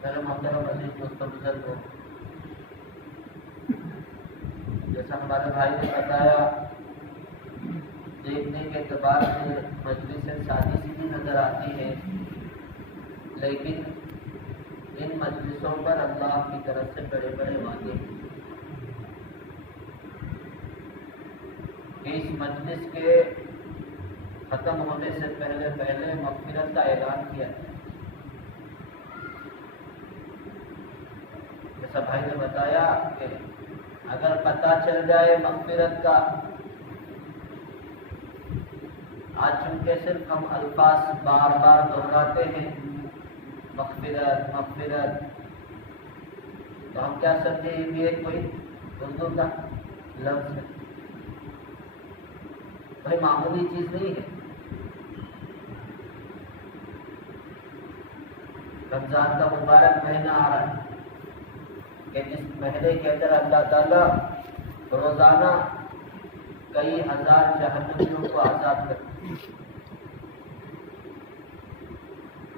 میرے محترم عزیز دوستوں بزرگوں، جیسا ہمارے بھائی نے بتایا، دیکھنے کے اعتبار سے مجلسیں سادی سیدھی نظر آتی ہیں، لیکن ان مجلسوں پر اللہ کی طرف سے بڑے بڑے وعدے ہیں کہ اس مجلس کے ختم ہونے سے پہلے پہلے مغفرت کا اعلان کیا جائے۔ جیسا بھائی نے بتایا کہ اگر پتہ چل جائے مغفرت کا، آج چونکہ صرف ہم الفاظ بار بار دہراتے ہیں مغفرت مغفرت، تو ہم کیا سمجھیں یہ کوئی اردو کا لفظ ہے، کوئی معمولی چیز نہیں ہے۔ رمضان کا مبارک مہینہ آ رہا ہے کہ جس مہینے کے اندر اللہ تعالیٰ روزانہ کئی ہزار جہنمیوں کو آزاد کرتے ہیں،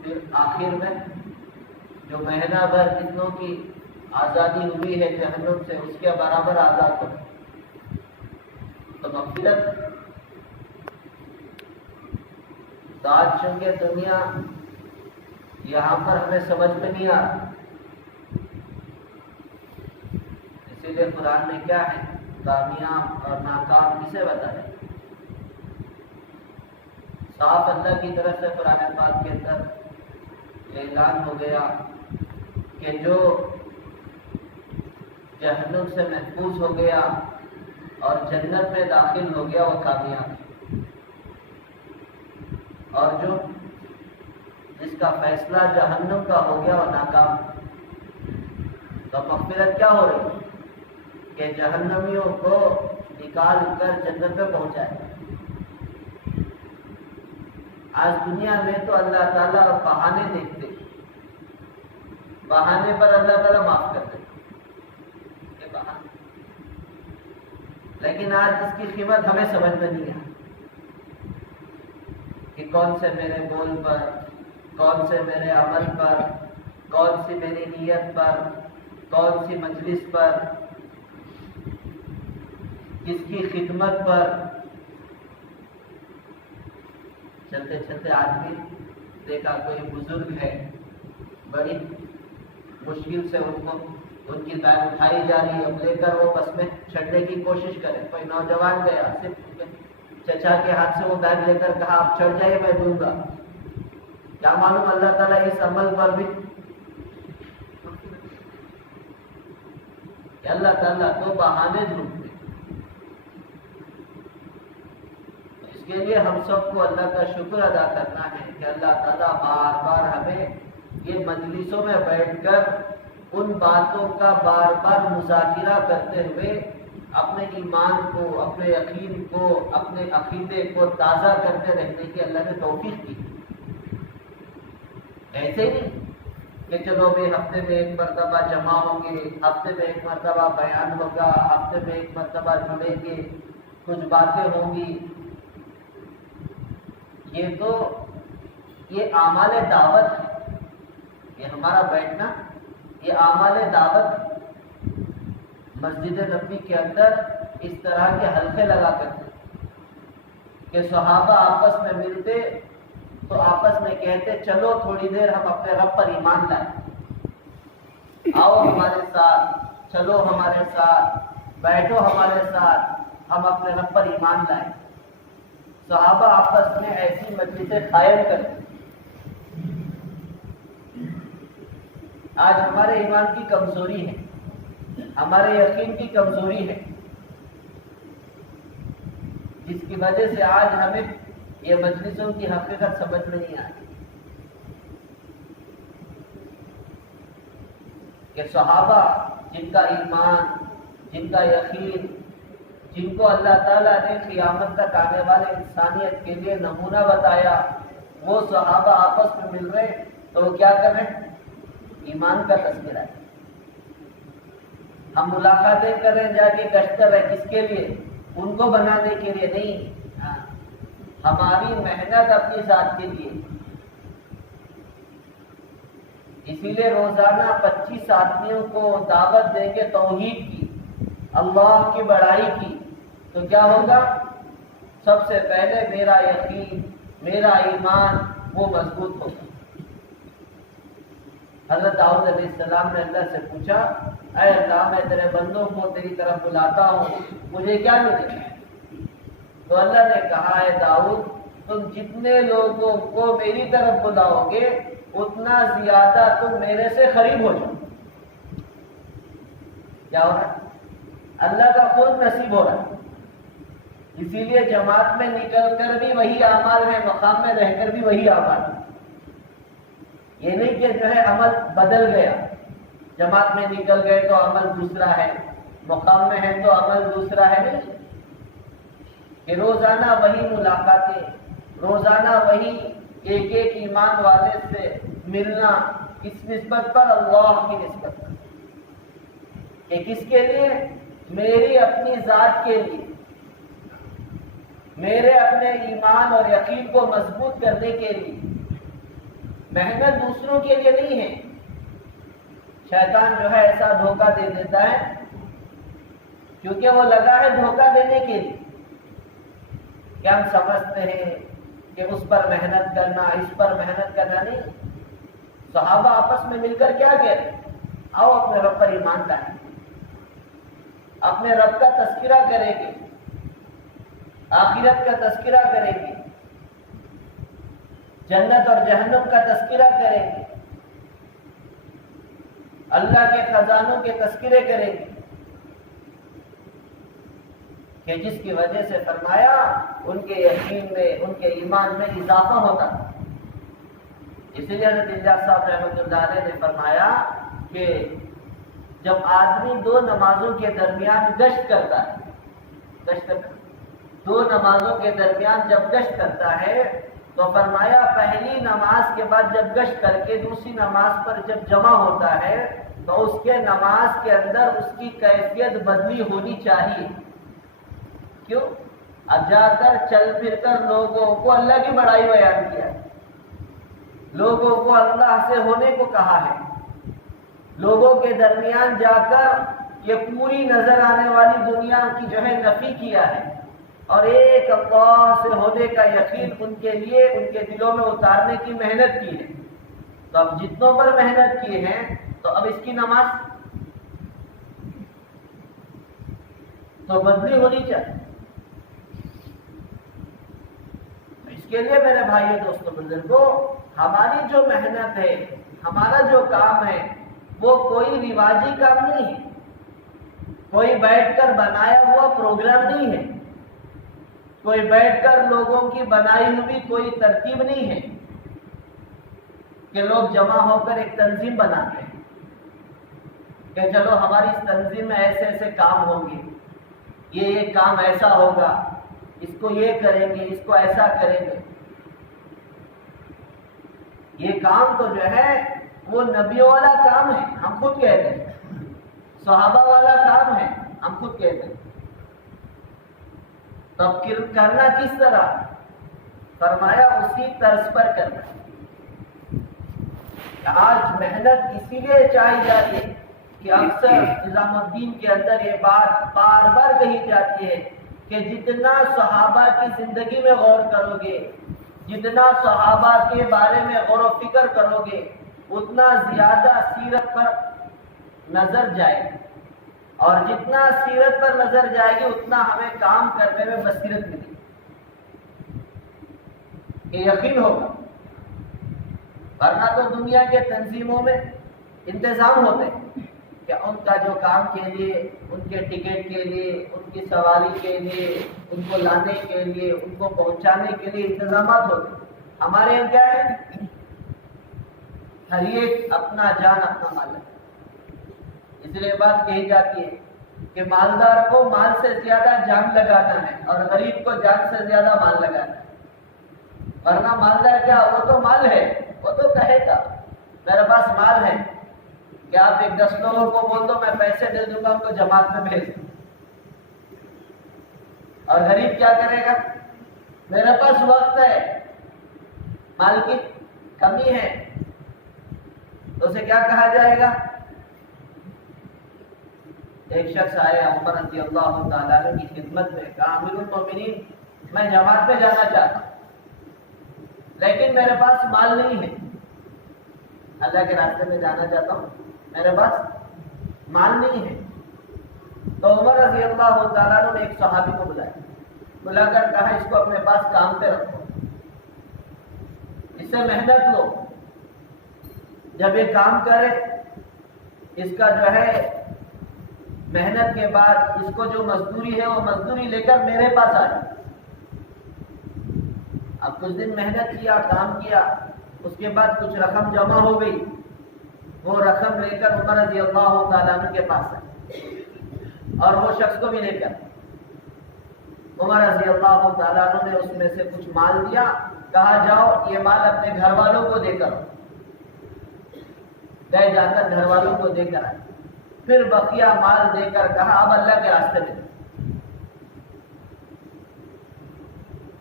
پھر آخر میں جو مہینہ بھر کتنوں کی آزادی ہوئی ہے جہنم سے، اس کے برابر آزاد کرتے ہیں۔ تو مغفرت آج چونکہ دنیا یہاں پر ہمیں سمجھ میں نہیں آ رہا، اسی لیے قرآن نے کیا ہے کامیاب اور ناکام کسے بتایا؟ صاف اللہ کی طرف سے قرآن پاک کے اندر اعلان ہو گیا کہ جو جہنم سے محفوظ ہو گیا اور جنت میں داخل ہو گیا وہ کامیاب ہے، اور جو جس کا فیصلہ جہنم کا ہو گیا وہ ناکام ہے۔ تو مغفرت کیا ہو رہی ہے کہ جہنمیوں کو نکال کر جنت میں پہنچائے۔ آج دنیا میں تو اللہ تعالیٰ بہانے دیکھتے، بہانے پر اللہ تعالیٰ معاف کر دیتے، یہ بہانے، لیکن آج اس کی قیمت ہمیں سمجھ میں نہیں آئی کہ کون سے میرے بول پر، کون سے میرے عمل پر، کون سی میری نیت پر، کون سی مجلس پر، کس کی خدمت پر۔ چلتے چلتے آدمی دیکھا کوئی بزرگ ہے، بڑی مشکل سے ان کی بیگ اٹھائی جا رہی ہے، اب لے کر وہ بس میں چڑھنے کی کوشش کرے، کوئی نوجوان گیا، صرف چچا کے ہاتھ سے وہ بیگ لے کر کہا آپ چڑھ جائیے میں دوں گا۔ کیا معلوم اللہ تعالیٰ اس عمل پر بھی، کہ اللہ تعالیٰ تو بہانے ڈھونڈتے، اس کے لیے ہم سب کو اللہ کا شکر ادا کرنا ہے کہ اللہ تعالیٰ بار بار ہمیں یہ مجلسوں میں بیٹھ کر ان باتوں کا بار بار مذاکرہ کرتے ہوئے اپنے ایمان کو، اپنے یقین کو، اپنے عقیدے کو تازہ کرتے رہنے کی اللہ نے توفیق کی۔ ایسے ہی کہ چلو بھائی ہفتے میں ایک مرتبہ جمع ہوں گے، ہفتے میں ایک مرتبہ بیان ہوگا، ہفتے میں ایک مرتبہ جڑیں گے، کچھ باتیں ہوں گی، یہ تو یہ اعمال دعوت ہے، یہ ہمارا بیٹھنا یہ اعمال دعوت ہے۔ مسجد نبوی کے اندر اس طرح کے حلقے لگا کرتے کہ صحابہ آپس میں ملتے تو آپس میں کہتے چلو تھوڑی دیر ہم اپنے رب پر ایمان لائیں، آؤ ہمارے ساتھ، چلو ہمارے ساتھ، بیٹھو ہمارے ساتھ، ہم اپنے رب پر ایمان لائیں۔ صحابہ آپس میں ایسی مجلسیں قائم کرتے۔ آج ہمارے ایمان کی کمزوری ہے، ہمارے یقین کی کمزوری ہے، جس کی وجہ سے آج ہمیں یہ مجلسوں کی حقیقت سمجھ میں نہیں آئی کہ صحابہ جن کا ایمان، جن کا یقین، جن کو اللہ تعالیٰ نے قیامت تک آنے والے انسانیت کے لیے نمونہ بتایا، وہ صحابہ آپس میں مل رہے تو وہ کیا کر رہے؟ ایمان کا تذکرہ ہے۔ ہم ملاقاتیں کر رہے، جا کے گشت کر رہے، کس کے لیے؟ ان کو بنانے کے لیے نہیں، ہماری محنت اپنی ذات کے لیے۔ اسی لیے روزانہ 25 آدمیوں کو دعوت دیں گے توحید کی، اللہ کی بڑائی کی، تو کیا ہوگا؟ سب سے پہلے میرا یقین، میرا ایمان وہ مضبوط ہوگا۔ حضرت داؤد علیہ السلام نے اللہ سے پوچھا، اے اللہ میں تیرے بندوں کو تیری طرف بلاتا ہوں، مجھے کیا ملے گا؟ تو اللہ نے کہا، اے داؤد تم جتنے لوگوں کو میری طرف بلاؤ گے اتنا زیادہ تم میرے سے قریب ہو جاؤ۔ کیا ہو رہا ہے؟ اللہ کا خود نصیب ہو رہا ہے۔ اسی لیے جماعت میں نکل کر بھی وہی اعمال ہے، مقام میں رہ کر بھی وہی اعمال ہے۔ یہ نہیں کہ جو ہے عمل بدل گیا، جماعت میں نکل گئے تو عمل دوسرا ہے، مقام میں ہے تو عمل دوسرا ہے، نہیں کہ روزانہ وہی ملاقاتیں، روزانہ وہی ایک ایک ایمان والے سے ملنا، کس نسبت پر؟ اللہ کی نسبت پر، کہ کس کے لیے؟ میری اپنی ذات کے لیے، میرے اپنے ایمان اور یقین کو مضبوط کرنے کے لیے، محنت دوسروں کے لیے نہیں ہے۔ شیطان جو ہے ایسا دھوکہ دے دیتا ہے کیونکہ وہ لگا ہے دھوکہ دینے کے لیے، کہ ہم سمجھتے ہیں کہ اس پر محنت کرنا، اس پر محنت کرنا نہیں۔ صحابہ آپس میں مل کر کیا کہتے ہیں؟ آؤ اپنے رب پر ایمان لائیں، اپنے رب کا تذکرہ کریں گے، آخرت کا تذکرہ کریں گے، جنت اور جہنم کا تذکرہ کریں گے، اللہ کے خزانوں کے تذکرے کریں گے، کہ جس کی وجہ سے فرمایا ان کے یقین میں، ان کے ایمان میں اضافہ ہوتا ہے۔ اسی لیے حضرت الیاس صاحب رحمۃ اللہ علیہ نے فرمایا کہ جب آدمی دو نمازوں کے درمیان گشت کرتا ہے، دو نمازوں کے درمیان جب گشت کرتا ہے تو فرمایا پہلی نماز کے بعد جب گشت کر کے دوسری نماز پر جب جمع ہوتا ہے تو اس کے نماز کے اندر اس کی کیفیت بدلی ہونی چاہیے۔ کیوں؟ اب جا کر چل پھر کر لوگوں کو اللہ کی بڑائی بیان کیا ہے، لوگوں کو اللہ سے ہونے کو کہا ہے، لوگوں کے درمیان جا کر یہ پوری نظر آنے والی دنیا کی جو ہے نفی کیا ہے، اور ایک اللہ سے ہونے کا یقین ان کے لیے ان کے دلوں میں اتارنے کی محنت کی ہے۔ تو اب جتنوں پر محنت کیے ہیں تو اب اس کی نماز تو بدلی ہونی چاہیے۔ اس کے لیے میرے بھائیو دوستوں بزرگوں، ہماری جو محنت ہے، ہمارا جو کام ہے، وہ کوئی رواجی کام نہیں ہے، کوئی بیٹھ کر بنایا ہوا پروگرام نہیں ہے، کوئی بیٹھ کر لوگوں کی بنائی ہوئی کوئی ترتیب نہیں ہے کہ لوگ جمع ہو کر ایک تنظیم بناتے ہیں کہ چلو ہماری اس تنظیم میں ایسے ایسے کام ہوں گے، یہ کام ایسا ہوگا، اس کو یہ کریں گے، اس کو ایسا کریں گے۔ یہ کام تو جو ہے وہ نبیوں والا کام ہے، ہم خود کہتے ہیں، صحابہ والا کام ہے، ہم خود کہتے ہیں۔ تب کرنا کس طرح؟ فرمایا اسی طرز پر کرنا۔ آج محنت اسی لیے چاہی جاتی ہے کہ اکثر نظام الدین کے اندر یہ بات بار بار کہی جاتی ہے کہ جتنا صحابہ کی زندگی میں غور کرو گے، جتنا صحابہ کے بارے میں غور و فکر کرو گے، اتنا زیادہ سیرت پر نظر جائے گی، اور جتنا سیرت پر نظر جائے گی اتنا ہمیں کام کرنے میں بصیرت ملے گی، کہ یقین ہوگا۔ ورنہ تو دنیا کے تنظیموں میں انتظام ہوتے ہیں کہ ان کا جو کام کے لیے، ان کے ٹکٹ کے لیے، ان کی سواری کے لیے، ان کو لانے کے لیے، ان کو پہنچانے کے لیے انتظامات ہوتے ہیں۔ ہمارے یہاں کیا ہے؟ ہر ایک اپنا جان اپنا مال ہے۔ اس لیے بات کہی جاتی ہے کہ مالدار کو مال سے زیادہ جان لگانا ہے اور غریب کو جان سے زیادہ مال لگانا ہے۔ ورنہ مالدار کیا، وہ تو مال ہے، وہ تو کہے گا میرے پاس مال ہے، کہ آپ ایک 10 لوگوں کو بول دو میں پیسے دے دوں گا، ان کو جماعت میں بھیج دوں۔ اور غریب کیا کرے گا؟ میرے پاس وقت ہے، مال کی کمی ہے، تو اسے کیا کہا جائے گا؟ ایک شخص آئے عمر رضی اللہ تعالیٰ عنہ کی خدمت میں، کہا امیر المومنین میں جماعت میں جانا چاہتا ہوں لیکن میرے پاس مال نہیں ہے، اللہ کے راستے میں جانا چاہتا ہوں، میرے پاس مال نہیں ہے۔ تو عمر رضی اللہ تعالیٰ عنہ نے ایک صحابی کو بلا کر کہا اس کو اپنے پاس کام پہ رکھو، اس سے محنت لو، جب یہ کام کرے اس کا جو ہے محنت کے بعد اس کو جو مزدوری ہے وہ مزدوری لے کر میرے پاس آئے۔ اب کچھ دن محنت کیا، کام کیا، اس کے بعد کچھ رقم جمع ہو گئی، وہ رقم لے کر عمر رضی اللہ تعالیٰ عنہ کے پاس آئے اور وہ شخص کو بھی لے کر عمر رضی اللہ تعالیٰ عنہ نے اس میں سے کچھ مال دیا، کہا جاؤ یہ مال اپنے گھر والوں کو دے کر، گئے جا کر گھر والوں کو دے کر آئے، پھر بقیہ مال دے کر کہا اب اللہ کے راستے میں۔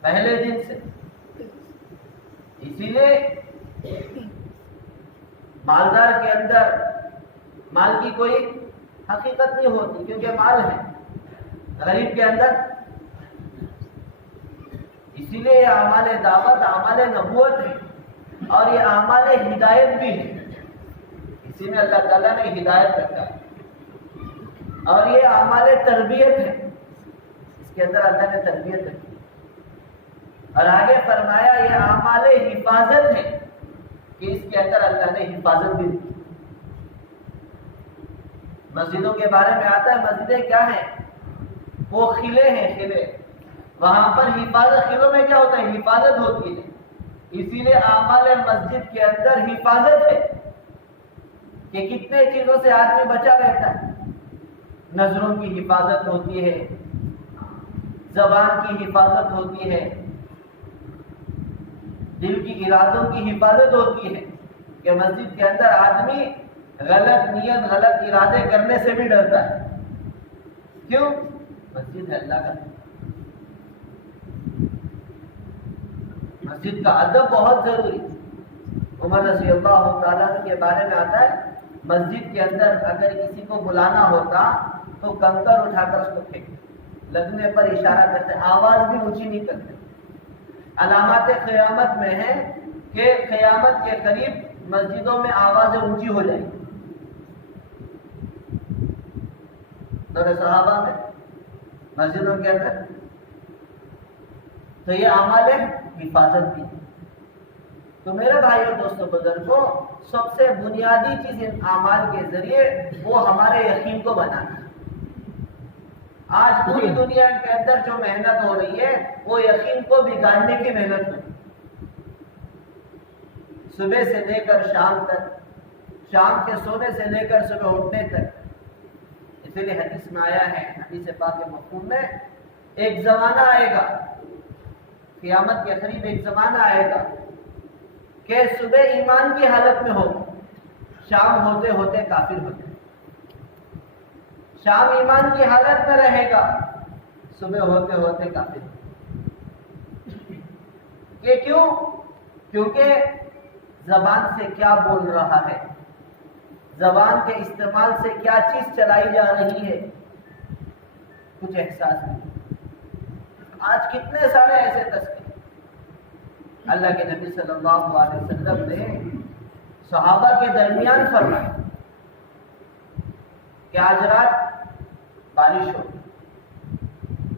پہلے دن سے اسی لیے مالدار کے اندر مال کی کوئی حقیقت نہیں ہوتی کیونکہ مال ہے، غریب کے اندر اسی لیے یہ اعمال دعوت اعمال نبوت ہے اور یہ اعمال ہدایت بھی ہے، اسی میں اللہ تعالیٰ نے ہدایت رکھا ہے، اور یہ اعمال تربیت ہے، اس کے اندر اللہ نے تربیت رکھی اور آگے فرمایا یہ اعمال حفاظت ہے کہ اس کے اندر اللہ نے حفاظت بھی رکھی۔ مسجدوں کے بارے میں آتا ہے، مسجدیں کیا ہیں؟ وہ قلعے ہیں، قلعے، وہاں پر حفاظت، قلعوں میں کیا ہوتا ہے؟ حفاظت ہوتی ہے، اسی لیے اعمال مسجد کے اندر حفاظت ہے کہ کتنے چیزوں سے آدمی بچا رہتا ہے، نظروں کی حفاظت ہوتی ہے، زبان کی حفاظت ہوتی ہے، دل کی ارادوں کی حفاظت ہوتی ہے کہ مسجد کے اندر آدمی غلط نیت غلط ارادے کرنے سے بھی ڈرتا ہے، کیوں؟ مسجد ہے اللہ کا، مسجد کا ادب بہت ضروری۔ عمر رضی اللہ تعالیٰ عنہ کے بارے میں آتا ہے مسجد کے اندر اگر کسی کو بلانا ہوتا تو کنکر اٹھا کر اس کو پھینکتے، لگنے پر اشارہ کرتے، آواز بھی اونچی نہیں کرتے۔ علامات قیامت میں ہے کہ قیامت کے قریب مسجدوں میں آوازیں اونچی ہو جائیں گی، دور صحابہ میں مسجدوں کے اندر، تو یہ اعمال حفاظت بھی ہے۔ تو میرے بھائی اور دوستوں بزرگوں، سب سے بنیادی چیز ان اعمال کے ذریعے وہ ہمارے یقین کو بنانا ہے۔ آج پوری دنیا کے اندر جو محنت ہو رہی ہے وہ یقین کو بگاڑنے کی محنت ہے، صبح سے لے کر شام تک، شام کے سونے سے لے کر صبح اٹھنے تک۔ اسی لیے حدیث میں آیا ہے، حدیث پاک مفہوم میں، ایک زمانہ آئے گا، قیامت کے قریب ایک زمانہ آئے گا کہ صبح ایمان کی حالت میں ہوگا، شام ہوتے ہوتے کافر ہوتے، شام ایمان کی حالت میں رہے گا، صبح ہوتے ہوتے کافر ہوتے۔ یہ کیوں؟ کیونکہ زبان سے کیا بول رہا ہے، زبان کے استعمال سے کیا چیز چلائی جا رہی ہے، کچھ احساس نہیں۔ آج کتنے سارے ایسے تذکرے اللہ کے نبی صلی اللہ علیہ وسلم نے صحابہ کے درمیان فرمائے کہ آج رات بارش ہوگی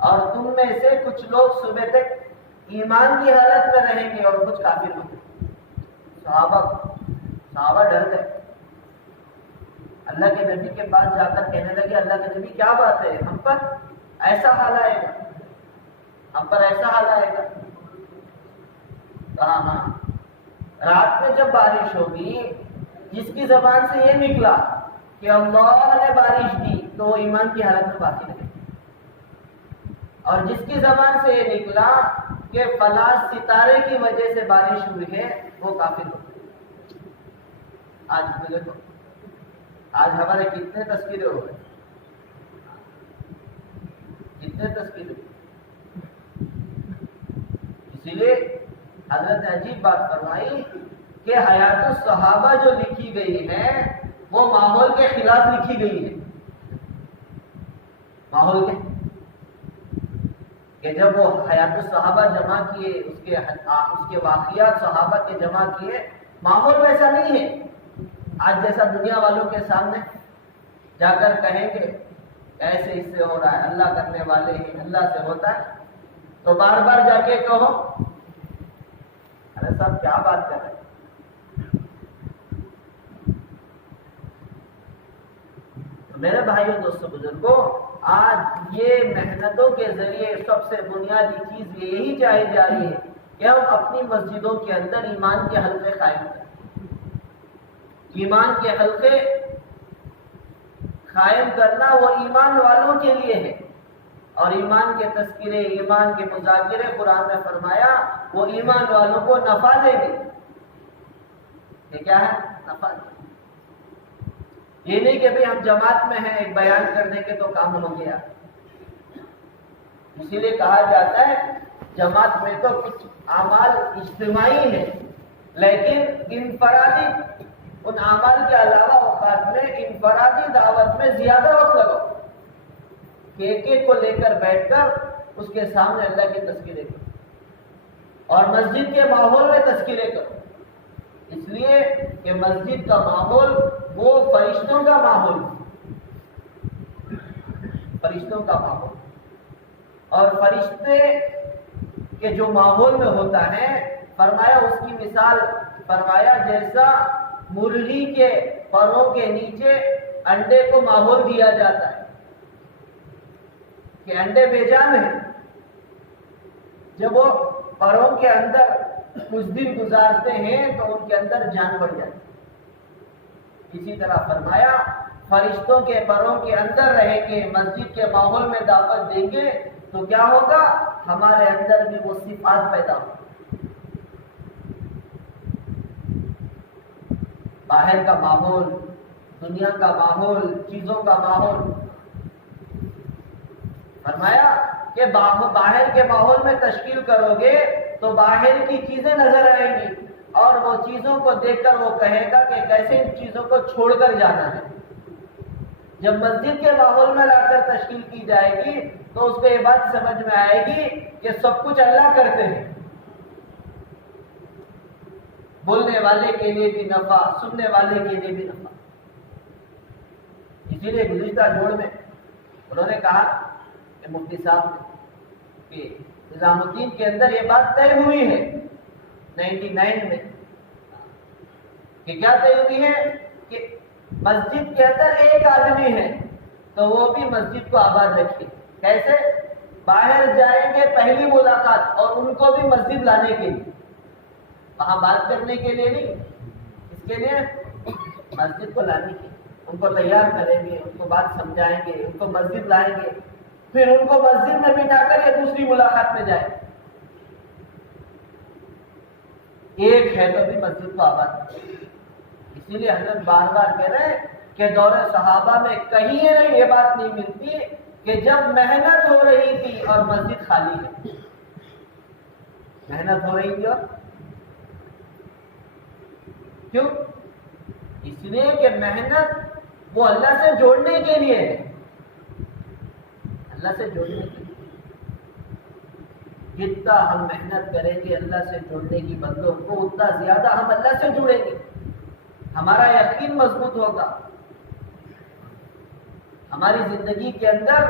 اور تم میں سے کچھ لوگ صبح تک ایمان کی حالت میں رہیں گے اور کچھ کافر ہوں گے۔ صحابہ ڈر گئے، اللہ کے نبی کے پاس جا کر کہنے لگے اللہ کے نبی کیا بات ہے، ہم پر ایسا حال آئے گا، ہم پر ایسا حال آئے گا؟ کہا ہاں، رات میں جب بارش ہوگی جس کی زبان سے یہ نکلا کہ اللہ نے بارش دی تو وہ ایمان کی حالت میں باقی رہے، اور جس کی زبان سے یہ نکلا کہ فلاں ستارے کی وجہ سے بارش ہوئی ہے وہ کافر ہو گئے۔ آج دیکھو، آج ہمارے کتنے تذکرے ہو گئے، کتنے تذکرے۔ اسی لیے حضرت نے عجیب بات فرمائی کہ حیات الصحابہ جو لکھی گئی ہے وہ ماحول کے خلاف لکھی گئی ہے. ماحول کہ جب وہ حیات الصحابہ جمع کیے، اس کے واقعات صحابہ کے جمع کیے، ماحول ویسا نہیں ہے آج جیسا دنیا والوں کے سامنے جا کر کہیں گے ایسے اس سے ہو رہا ہے، اللہ کرنے والے ہیں، اللہ سے ہوتا ہے، تو بار بار جا کے کہو ارے صاحب کیا بات کر رہے ہیں. میرے بھائیوں دوستوں بزرگوں، آج یہ محنتوں کے ذریعے سب سے بنیادی چیز یہی چاہی جا رہی ہے کہ ہم اپنی مسجدوں کے اندر ایمان کے حلقے قائم کریں. ایمان کے حلقے قائم کرنا وہ ایمان والوں کے لیے ہے، اور ایمان کے تذکرے، ایمان کے مذاکرے قرآن نے فرمایا وہ ایمان والوں کو نفع دیں گے. یہ کیا ہے؟ نفع دیں گے. یہ نہیں کہ ہم جماعت میں ہیں ایک بیان کر دیں گے تو کام ہو گیا. اسی لیے کہا جاتا ہے جماعت میں تو کچھ اعمال اجتماعی ہیں، لیکن انفرادی ان اعمال کے علاوہ اوقات میں انفرادی دعوت میں زیادہ وقت لگاؤ کہ ایک ایک کو لے کر بیٹھ کر اس کے سامنے اللہ کے تذکرے کرو اور مسجد کے ماحول میں تذکرے کرو. اس لیے کہ مسجد کا ماحول وہ فرشتوں کا ماحول، فرشتوں کا ماحول، اور فرشتے کے جو ماحول میں ہوتا ہے فرمایا اس کی مثال فرمایا جیسا مرغی کے پروں کے نیچے انڈے کو ماحول دیا جاتا ہے کہ انڈے بے جان ہیں، جب وہ پروں کے اندر کچھ دن گزارتے ہیں تو ان کے اندر جان بڑھ جاتی ہے. اسی طرح فرمایا فرشتوں کے پروں کے اندر رہ کے مسجد کے ماحول میں دعوت دیں گے تو کیا ہوگا؟ ہمارے اندر بھی وہ صفات پیدا ہوگی. باہر کا ماحول، دنیا کا ماحول، چیزوں کا ماحول، فرمایا کہ باہر کے ماحول میں تشکیل کرو گے تو باہر کی چیزیں نظر آئیں گی اور وہ چیزوں کو دیکھ کر وہ کہے گا کہ کیسے ان چیزوں کو چھوڑ کر جانا ہے. جب مسجد کے ماحول میں لا کر تشکیل کی جائے گی تو اس کو یہ بات سمجھ میں آئے گی کہ سب کچھ اللہ کرتے ہیں. بولنے والے کے لیے بھی نفع، سننے والے کے لیے بھی نفع. اسی لیے گزشتہ جوڑ میں انہوں نے کہا کہ مفتی صاحب نے کہ نظام الدین کے اندر یہ بات طے ہوئی ہے 99 میں کہ کیا طے ہوئی ہے کہ مسجد کے اندر ایک آدمی ہے تو وہ بھی مسجد کو آباد رکھے. کیسے؟ باہر جائیں گے پہلی ملاقات اور ان کو بھی مسجد لانے کے لیے، وہاں بات کرنے کے لیے نہیں، اس کے لیے مسجد کو لانے کے لیے. ان کو تیار کریں گے، ان کو بات سمجھائیں گے، ان کو مسجد لائیں گے، پھر ان کو مسجد میں بٹھا کر یہ دوسری ملاقات میں جائیں. ایک ہے تو بھی مسجد کو آباد. اسی لیے حضرت بار بار کہہ رہے ہیں کہ دور صحابہ میں کہیں یہ بات نہیں ملتی کہ جب محنت ہو رہی تھی اور مسجد خالی ہے. محنت ہو رہی تھی اور کیوں؟ اس لیے کہ محنت وہ اللہ سے جوڑنے کے لیے ہے، اللہ سے جوڑنے کے لیے. جتنا ہم محنت کریں گے اللہ سے جوڑنے کی بندوں کو اتنا زیادہ ہم اللہ سے جڑیں گے، ہمارا یقین مضبوط ہوگا، ہماری زندگی کے اندر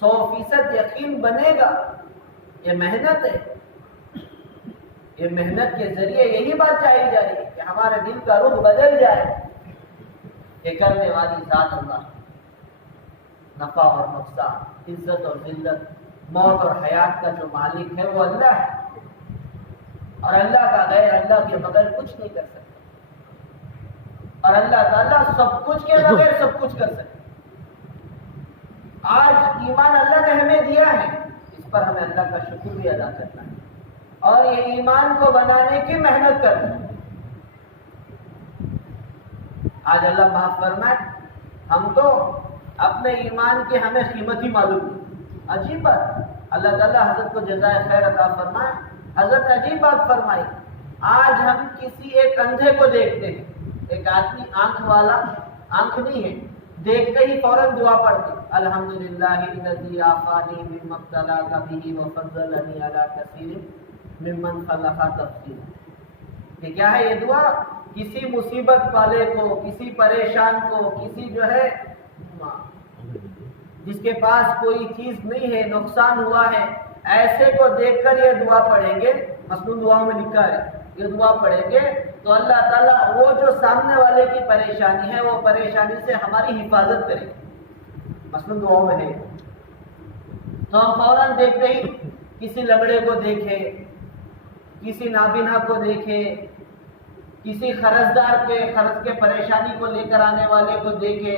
100% یقین بنے گا. یہ محنت ہے، یہ محنت کے ذریعے یہی بات چاہی جا رہی ہے کہ ہمارے دل کا رخ بدل جائے. یہ کرنے والی ذات اللہ، نفع اور نقصان، عزت اور ذلت، موت اور حیات کا جو مالک ہے وہ اللہ ہے، اور اللہ کا غیر اللہ کے بغیر کچھ نہیں کر سکتا، اور اللہ تعالیٰ سب کچھ کے بغیر سب کچھ کر سکتا. آج ایمان اللہ نے ہمیں دیا ہے، اس پر ہمیں اللہ کا شکر بھی ادا کرنا ہے اور یہ ایمان کو بنانے کی محنت کرنا ہے. آج اللہ معاف فرمائے، ہم تو اپنے ایمان کی ہمیں قیمت ہی معلوم ہے. عجیب بات، اللہ تعالیٰ حضرت کو جزائے خیر عطا فرمائے. حضرت عجیب بات فرمائی آج ہم کسی ایک اندھے کو دیکھتے ہیں، ایک آدمی آنکھ والا، آنکھ نہیں ہے، دیکھتے ہی فوراً دعا پڑھتے الحمدللہ الذی عافانی مما ابتلاک بہ وفضلنی علی کثیر ممن خلق تفضیلا۔ یہ کیا ہے یہ دعا؟ کسی مصیبت والے کو، کسی پریشان کو، کسی جو ہے جس کے پاس کوئی چیز نہیں ہے، نقصان ہوا ہے، ایسے کو دیکھ کر یہ دعا پڑھیں گے، مصنون دعاؤں میں لکھا ہے، یہ دعا پڑھیں گے تو اللہ تعالیٰ وہ جو سامنے والے کی پریشانی ہے وہ پریشانی سے ہماری حفاظت کرے گی، مصنون دعاؤں میں ہے۔ تو ہم فوراً دیکھتے ہی کسی لنگڑے کو دیکھے، کسی نابینا کو دیکھے، کسی قرضدار کے قرض کے پریشانی کو لے کر آنے والے کو دیکھے،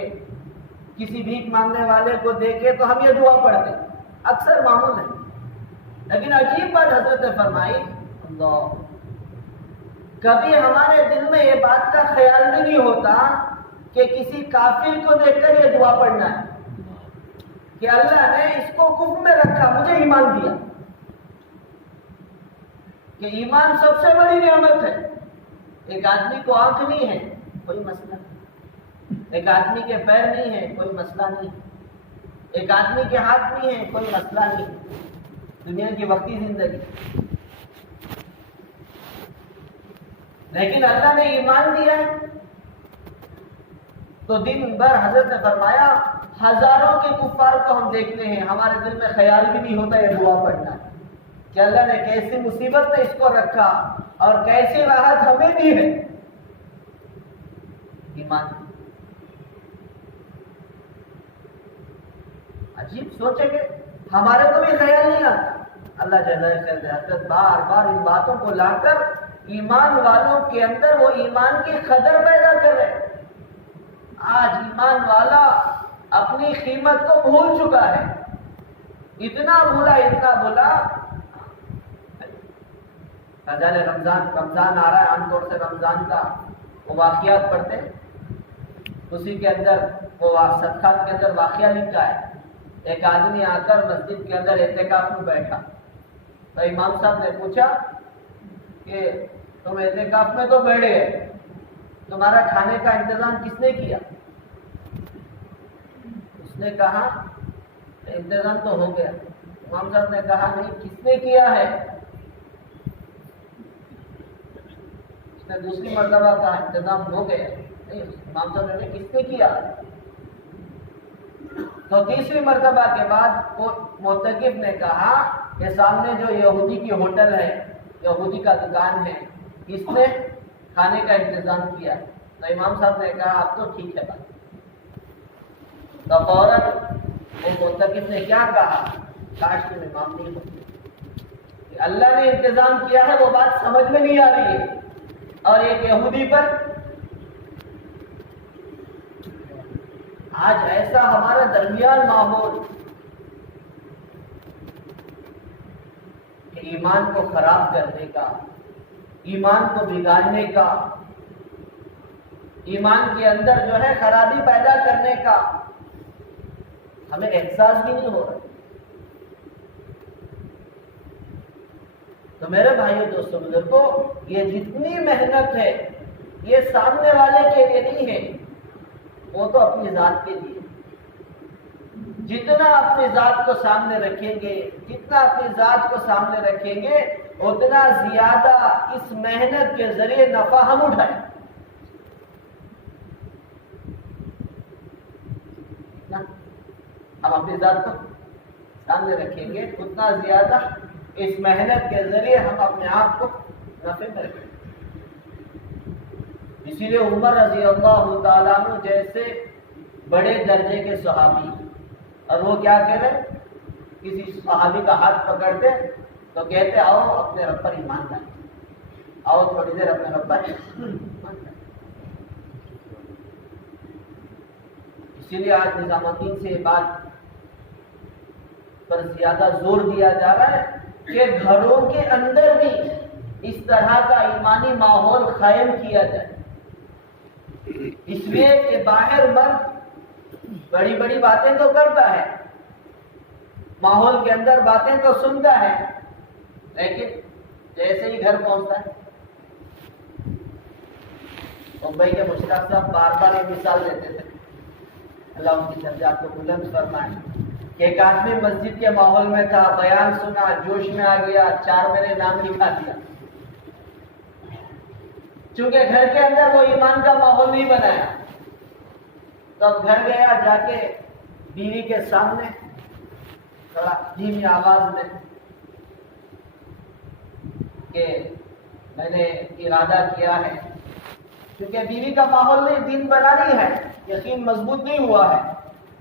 کسی بھیک مانگنے والے کو دیکھے تو ہم یہ دعا پڑھتے، اکثر معمول ہے۔ لیکن عجیب بات حضرت نے فرمائی، اللہ، کبھی ہمارے دل میں یہ بات کا خیال بھی نہیں ہوتا کہ کسی کافر کو دیکھ کر یہ دعا پڑھنا ہے کہ اللہ نے اس کو کفر میں رکھا، مجھے ایمان دیا، کہ ایمان سب سے بڑی نعمت ہے۔ ایک آدمی کو آنکھ نہیں ہے، کوئی مسئلہ نہیں، ایک آدمی کے پیر نہیں ہے، کوئی مسئلہ نہیں، ایک آدمی کے ہاتھ نہیں ہے، کوئی مسئلہ نہیں، دنیا کی وقتی زندگی، لیکن اللہ نے ایمان دیا ہے تو دن بھر حضرت نے فرمایا ہزاروں کے کفار کو ہم دیکھتے ہیں، ہمارے دل میں خیال بھی نہیں ہوتا یہ دعا پڑھنا ہے کہ اللہ نے کیسی مصیبت میں اس کو رکھا اور کیسی راحت ہمیں دی ہے۔ ایمان عجیب سوچیں گے، ہمارے کو بھی خیال نہیں آتا۔ اللہ جزائے خیر دے، حضرت بار بار ان باتوں کو لا کر ایمان والوں کے اندر وہ ایمان کی قدر پیدا کرے۔ آج ایمان والا اپنی قیمت کو بھول چکا ہے، اتنا بھولا رمضان آ رہا ہے، عام طور سے رمضان کا وہ واقعات پڑھتے ہیں، اسی کے اندر وہ صدقات کے اندر واقعہ لکھا ہے۔ ایک آدمی آ کر مسجد کے اندر اعتکاف میں بیٹھا تو امام صاحب نے پوچھا کہ تم اعتکاف میں تو بیٹھے ہیں، تمہارا کھانے کا انتظام کس نے کیا؟ اس نے کہا انتظام تو ہو گیا۔ امام صاحب نے کہا نہیں، کس نے کیا ہے؟ اس نے دوسری مرتبہ کہا انتظام ہو گیا، نہیں، امام صاحب نے کس نے کیا؟ تو تیسری مرتبہ کے بعد وہ معتکف نے کہا کہ سامنے جو یہودی کی ہوٹل ہے، یہودی کا دکان ہے، اس نے کھانے کا انتظام کیا۔ تو امام صاحب نے کہا اب تو ٹھیک ہے بات۔ تو فوراً وہ معتکف نے کیا کہا، کاش تم امام نہیں ہوتے، کہ اللہ نے انتظام کیا ہے وہ بات سمجھ میں نہیں آ رہی ہے، اور ایک یہودی پر آج ایسا ہمارا درمیان ماحول کہ ایمان کو خراب کرنے کا، ایمان کو بگاڑنے کا، ایمان کے اندر جو ہے خرابی پیدا کرنے کا ہمیں احساس بھی نہیں ہو رہا۔ تو میرے بھائیو دوستوں بزرگوں، یہ جتنی محنت ہے یہ سامنے والے کے لیے نہیں ہے، وہ تو اپنی ذات کے لیے۔ جتنا اپنی ذات کو سامنے رکھیں گے، جتنا اپنی ذات کو سامنے رکھیں گے، اتنا زیادہ اس محنت کے ذریعے نفع ہم اٹھائیں۔ ہم اپنی ذات کو سامنے رکھیں گے اتنا زیادہ اس محنت کے ذریعے ہم اپنے آپ کو نفع میں رکھیں گے۔ اسی لیے عمر رضی اللہ تعالیٰ عنہ جیسے بڑے درجے کے صحابی، اور وہ کیا کہہ رہے، کسی صحابی کا ہاتھ پکڑتے تو کہتے آؤ اپنے رب پر ایمان لائیں، آؤ تھوڑی دیر اپنے رب پر ایمان لائیں۔ اسی لیے آج نظام الدین سے یہ بات پر زیادہ زور دیا جا رہا ہے کہ گھروں کے اندر بھی اس طرح کا ایمانی ماحول قائم کیا جائے، اس لیے کہ باہر مرد بڑی بڑی باتیں تو کرتا ہے، ماحول کے اندر باتیں تو سنتا ہے، لیکن جیسے ہی گھر پہنچتا ہے ممبئی کے مشرف صاحب بار بار یہ مثال دیتے تھے، اللہ ان کی درجات کو بلند فرمائے، کہ ایک آدمی مسجد کے ماحول میں تھا، بیان سنا، جوش میں آ گیا، 4 میرے نام لکھا دیا۔ چونکہ گھر کے اندر وہ ایمان کا ماحول نہیں بنایا، تو اب گھر گیا، جا کے بیوی کے سامنے تھوڑا دھیمی آواز میں کہ میں نے ارادہ کیا ہے، کیونکہ بیوی کا ماحول نہیں، دین بنا نہیں ہے، یقین مضبوط نہیں ہوا ہے،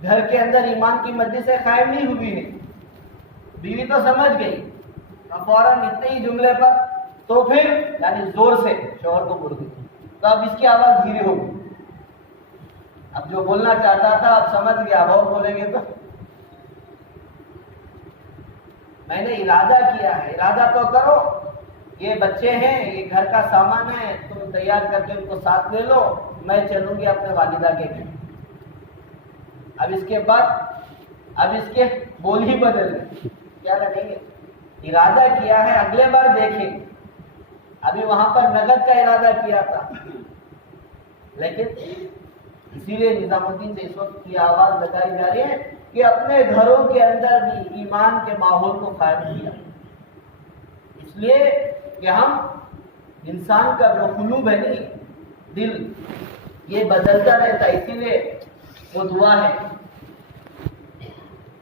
گھر کے اندر ایمان کی مجلسیں قائم نہیں ہوئی ہے۔ بیوی تو سمجھ گئی، اب فوراً اتنے ہی جملے پر تو پھر یعنی زور سے شوہر کو بول دی، تو اب اس کی آواز دھیرے ہو گئی۔ اب جو بولنا چاہتا تھا اب سمجھ گیا، اب اور بولیں گے تو میں نے ارادہ کیا ہے، ارادہ تو کرو، یہ بچے ہیں، یہ گھر کا سامان ہے، تم تیار کر کے ان کو ساتھ لے لو، میں چلوں گی اپنے والدہ کے گھر۔ اب اس کے بعد اب اس کے بول ہی بدل گئے، کیا رکھیں گے؟ ارادہ کیا ہے، اگلے بار دیکھیں، ابھی وہاں پر نقد کا ارادہ کیا تھا، لیکن اسی لیے نظام الدین سے اس وقت یہ آواز لگائی جا رہی ہے کہ اپنے گھروں کے اندر بھی ایمان کے ماحول کو قائم کیا، اس لیے کہ ہم انسان کا جو قلوب ہے نہیں، دل، یہ بدلتا رہتا ہے، اسی لیے وہ دعا ہے،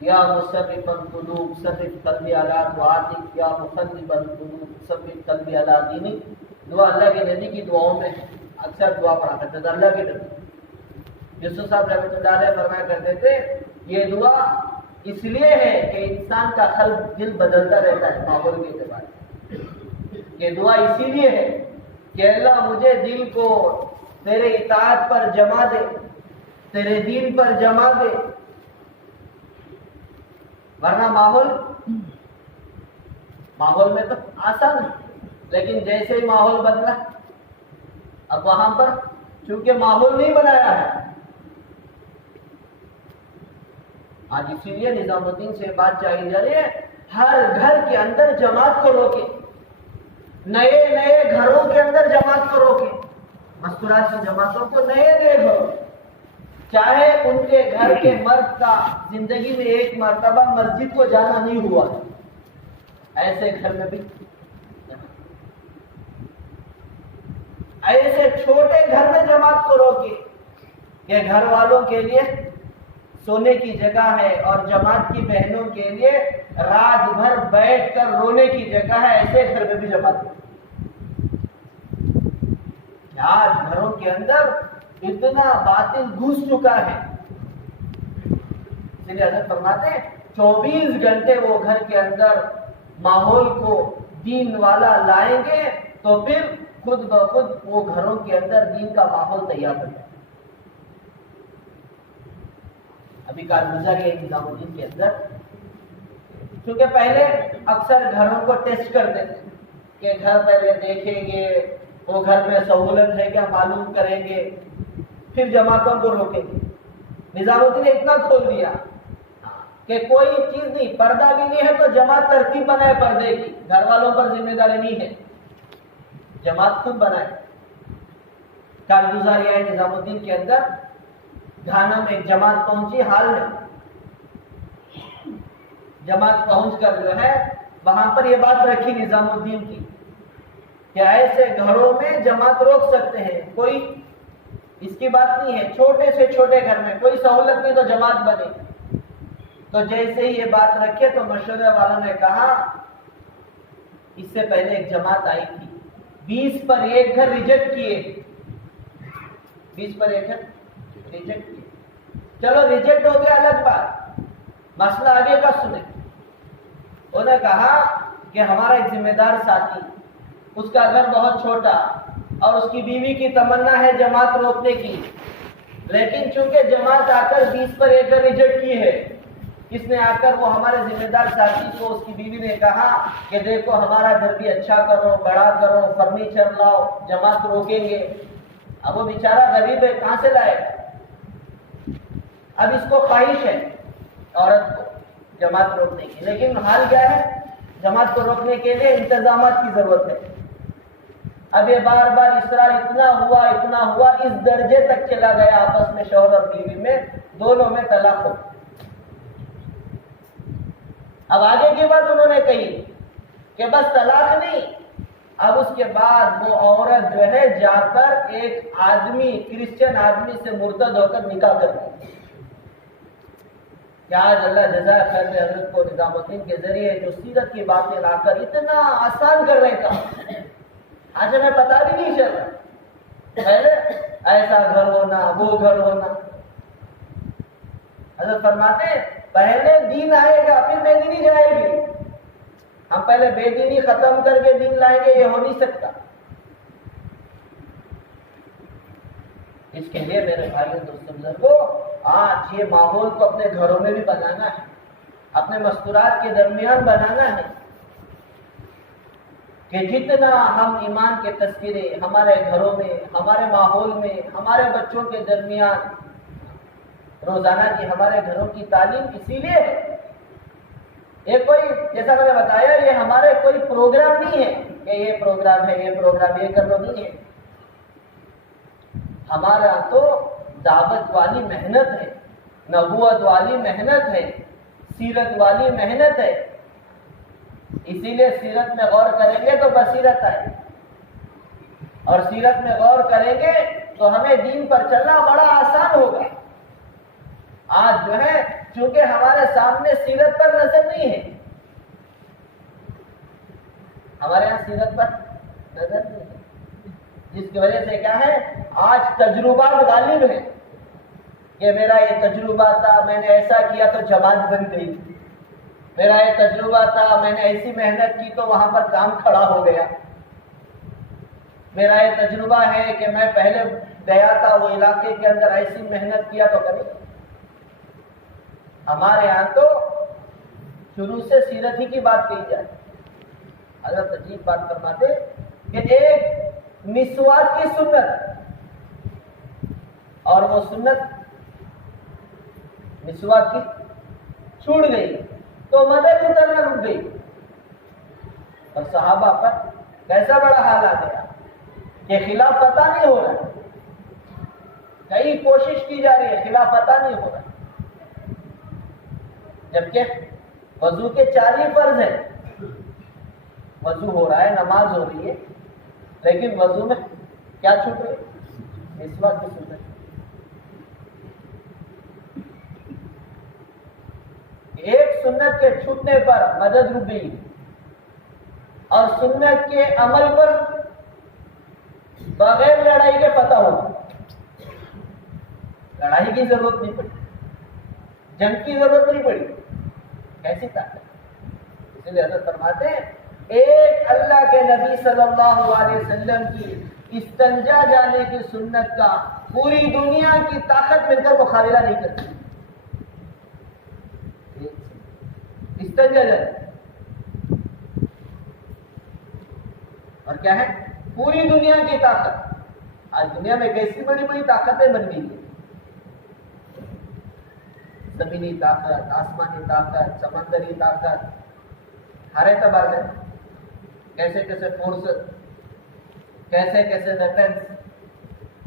یا مصرف القلوب ثبت قلبی علی طاعتک، یا مقلب القلوب ثبت قلبی علی دینک۔ دعا اللہ کے نبی کی دعاؤں میں اکثر دعا پڑھا کرتے تھے اللہ کے نبی یوسف صاحب رحمۃ اللہ علیہ فرمایا کرتے تھے، یہ دعا اس لیے ہے کہ انسان کا قلب، دل بدلتا رہتا ہے ماحول کے اعتبار سے۔ یہ دعا اسی لیے ہے کہ اللہ مجھے دل کو تیرے اطاعت پر جما دے، تیرے دین پر جما دے، ورنہ ماحول میں تو آسان ہے، لیکن جیسے ہی ماحول بدلا، اب وہاں پر چونکہ ماحول نہیں بنایا ہے، آج اسی لیے نظام الدین سے بات چاہی جا رہی ہے، ہر گھر کے اندر جماعت کو روکے، نئے گھروں کے اندر جماعت کو روکے، مستورات کی جماعتوں کو نئے گھروں، چاہے ان کے گھر کے مرد کا زندگی میں ایک مرتبہ مسجد کو جانا نہیں ہوا، ایسے گھر میں بھی، ایسے چھوٹے گھر میں جماعت کو روکے کہ گھر والوں کے لیے سونے کی جگہ ہے اور جماعت کی بہنوں کے لیے رات بھر بیٹھ کر رونے کی جگہ ہے، ایسے گھر میں بھی جماعت کو۔ آج گھروں کے اندر اتنا باطل گھس چکا ہے، اس لیے حضرت فرماتے ہیں 24 گھنٹے وہ گھر کے اندر ماحول کو دین والا لائیں گے تو پھر خود بخود وہ گھروں کے اندر دین کا ماحول تیار ہو جائے۔ ابھی کارگزار کے نظام الدین کے اندر، کیونکہ پہلے اکثر گھروں کو ٹیسٹ کرتے تھے کہ گھر پہلے دیکھیں گے، وہ گھر میں سہولت ہے کیا معلوم کریں گے، پھر جماعتوں کو روکیں گے۔ نظام الدین نے اتنا کھول دیا کہ کوئی چیز نہیں، پردہ بھی نہیں ہے تو جماعت ترتیب بنائے پردے کی، گھر والوں پر ذمہ داری نہیں ہے، جماعت خود بنائے۔ کارگزار ہے نظام الدین کے اندر، گھانا میں ایک جماعت پہنچی، حال میں جماعت پہنچ کر جو ہے وہاں پر یہ بات رکھی نظام الدین کی کہ ایسے گھروں میں جماعت روک سکتے ہیں، کوئی اس کی بات نہیں ہے، چھوٹے سے چھوٹے گھر میں کوئی سہولت نہیں تو جماعت بنے۔ تو جیسے ہی یہ بات رکھے تو مشورے والوں نے کہا، اس سے پہلے ایک جماعت آئی تھی، 20 پر ایک گھر ریجیکٹ کیے، 20 پر ایک گھر ریجیکٹ کیے، چلو ریجیکٹ ہو گیا الگ بات، مسئلہ آگے کا سنیں۔ انہوں نے کہا کہ ہمارا ایک ذمہ دار ساتھی، اس کا گھر بہت چھوٹا اور اس کی بیوی کی تمنا ہے جماعت روکنے کی، لیکن چونکہ جماعت آ کر 20 پر ایک گھر ریجیکٹ کی ہے، اس نے آ کر وہ ہمارے ذمہ دار ساتھی کو، اس کی بیوی نے کہا کہ دیکھو ہمارا گھر بھی اچھا کرو، بڑا کرو، فرنیچر لاؤ، جماعت روکیں گے۔ اب وہ بیچارہ غریب ہے، کہاں سے لائے گا؟ اب اس کو خواہش ہے عورت کو جماعت روکنے کی، لیکن حال کیا ہے؟ جماعت کو روکنے کے لیے انتظامات کی ضرورت ہے۔ اب یہ بار بار اسرار اتنا ہوا اس درجے تک چلا گیا آپس میں شوہر اور بیوی میں دونوں میں طلاق ہو. اب آگے کی بات انہوں نے کہی کہ بس طلاق نہیں، اب اس کے بعد وہ عورت جو ہے جا کر ایک آدمی کرسچن آدمی سے مرتد ہو کر نکاح کر دی. کہ آج اللہ جزائے خیر دے حضرت کو نظام الدین کے ذریعے جو سیرت کی باتیں لا کر اتنا آسان کر رہے تھا، آج ہمیں پتا بھی نہیں چل رہا. پہلے ایسا گھر ہونا وہ گھر ہونا، حضرت فرماتے ہیں پہلے دین آئے گا پھر بے دینی جائے گی. ہم پہلے بے دینی ختم کر کے دین لائیں گے، یہ ہو نہیں سکتا. اس کے لیے میرے بھائیوں دوستوں بزرگوں، آج یہ ماحول کو اپنے گھروں میں بھی بنانا ہے، اپنے مستورات کے درمیان بنانا ہے کہ جتنا ہم ایمان کے تذکرے ہمارے گھروں میں، ہمارے ماحول میں، ہمارے بچوں کے درمیان روزانہ کی ہمارے گھروں کی تعلیم اسی لیے ہے. یہ کوئی جیسا میں نے بتایا یہ ہمارے کوئی پروگرام نہیں ہے کہ یہ پروگرام ہے یہ پروگرام یہ کر لو، نہیں ہے. ہمارا تو دعوت والی محنت ہے، نبوت والی محنت ہے، سیرت والی محنت ہے. اسی لیے سیرت میں غور کریں گے تو بصیرت آئے، اور سیرت میں غور کریں گے تو ہمیں دین پر چلنا بڑا آسان ہوگا. آج جو ہے چونکہ ہمارے سامنے سیرت پر نظر نہیں ہے، ہمارے یہاں سیرت پر نظر نہیں ہے، جس کی وجہ سے کیا ہے آج تجربات غالب ہیں کہ میرا یہ تجربہ تھا میں نے ایسا کیا تو جماعت بن گئی، میرا یہ تجربہ تھا میں نے ایسی محنت کی تو وہاں پر کام کھڑا ہو گیا، میرا یہ تجربہ ہے کہ میں پہلے گیا تھا وہ علاقے کے اندر ایسی محنت کیا تو کرے. ہمارے یہاں تو شروع سے سیرت ہی کی بات کہی جائے. حضرت عجیب بات فرماتے کہ ایک مسواک کی سنت، اور وہ سنت مسواک کی چھوٹ گئی تو مدد اترنا رک گئی، اور صحابہ پر کیسا بڑا حال آ گیا کہ خلاف پتہ نہیں ہو رہا، کئی کوشش کی جا رہی ہے خلاف پتہ نہیں ہو رہا. جبکہ وضو کے 4 ہی فرض ہیں، وضو ہو رہا ہے نماز ہو رہی ہے، لیکن وضو میں کیا چھوٹ رہی ہے؟ مسواک کی سنت. ایک سنت کے چھوٹنے پر مدد رک گئی، اور سنت کے عمل پر بغیر لڑائی کے فتح ہوگا. لڑائی کی ضرورت نہیں پڑی، جنگ کی ضرورت نہیں پڑی. کیسی طاقت؟ اس لیے حضرت فرماتے ہیں ایک اللہ کے نبی صلی اللہ علیہ وسلم کی استنجا جانے کی سنت کا پوری دنیا کی طاقت مل کر مقابلہ نہیں کرتی. استنجا جانے اور کیا ہے پوری دنیا کی طاقت. آج دنیا میں کیسی بڑی بڑی طاقتیں بن گئی ہیں، زمینی طاقت، آسمانی طاقت، سمندری طاقت، ہر اعتبار سے کیسے کیسے فورسز، کیسے کیسے ویپنس،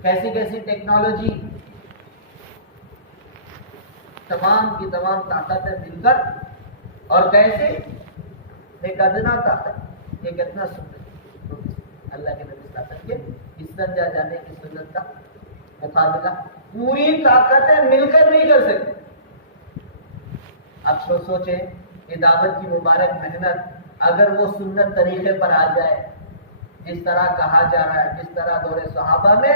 کیسی کیسی ٹیکنالوجی، تمام کی تمام طاقتیں مل کر اور کیسے ایک ادنا طاقت، ایک ادنا سنت اللہ کے نبی طاقت کے استنجا جانے کی سنت کا مقابلہ پوری طاقتیں مل کر نہیں کر سکتی. اب سوچیں کہ دعوت کی مبارک محنت اگر وہ سنت طریقے پر آ جائے جس طرح کہا جا رہا ہے، جس طرح دور صحابہ میں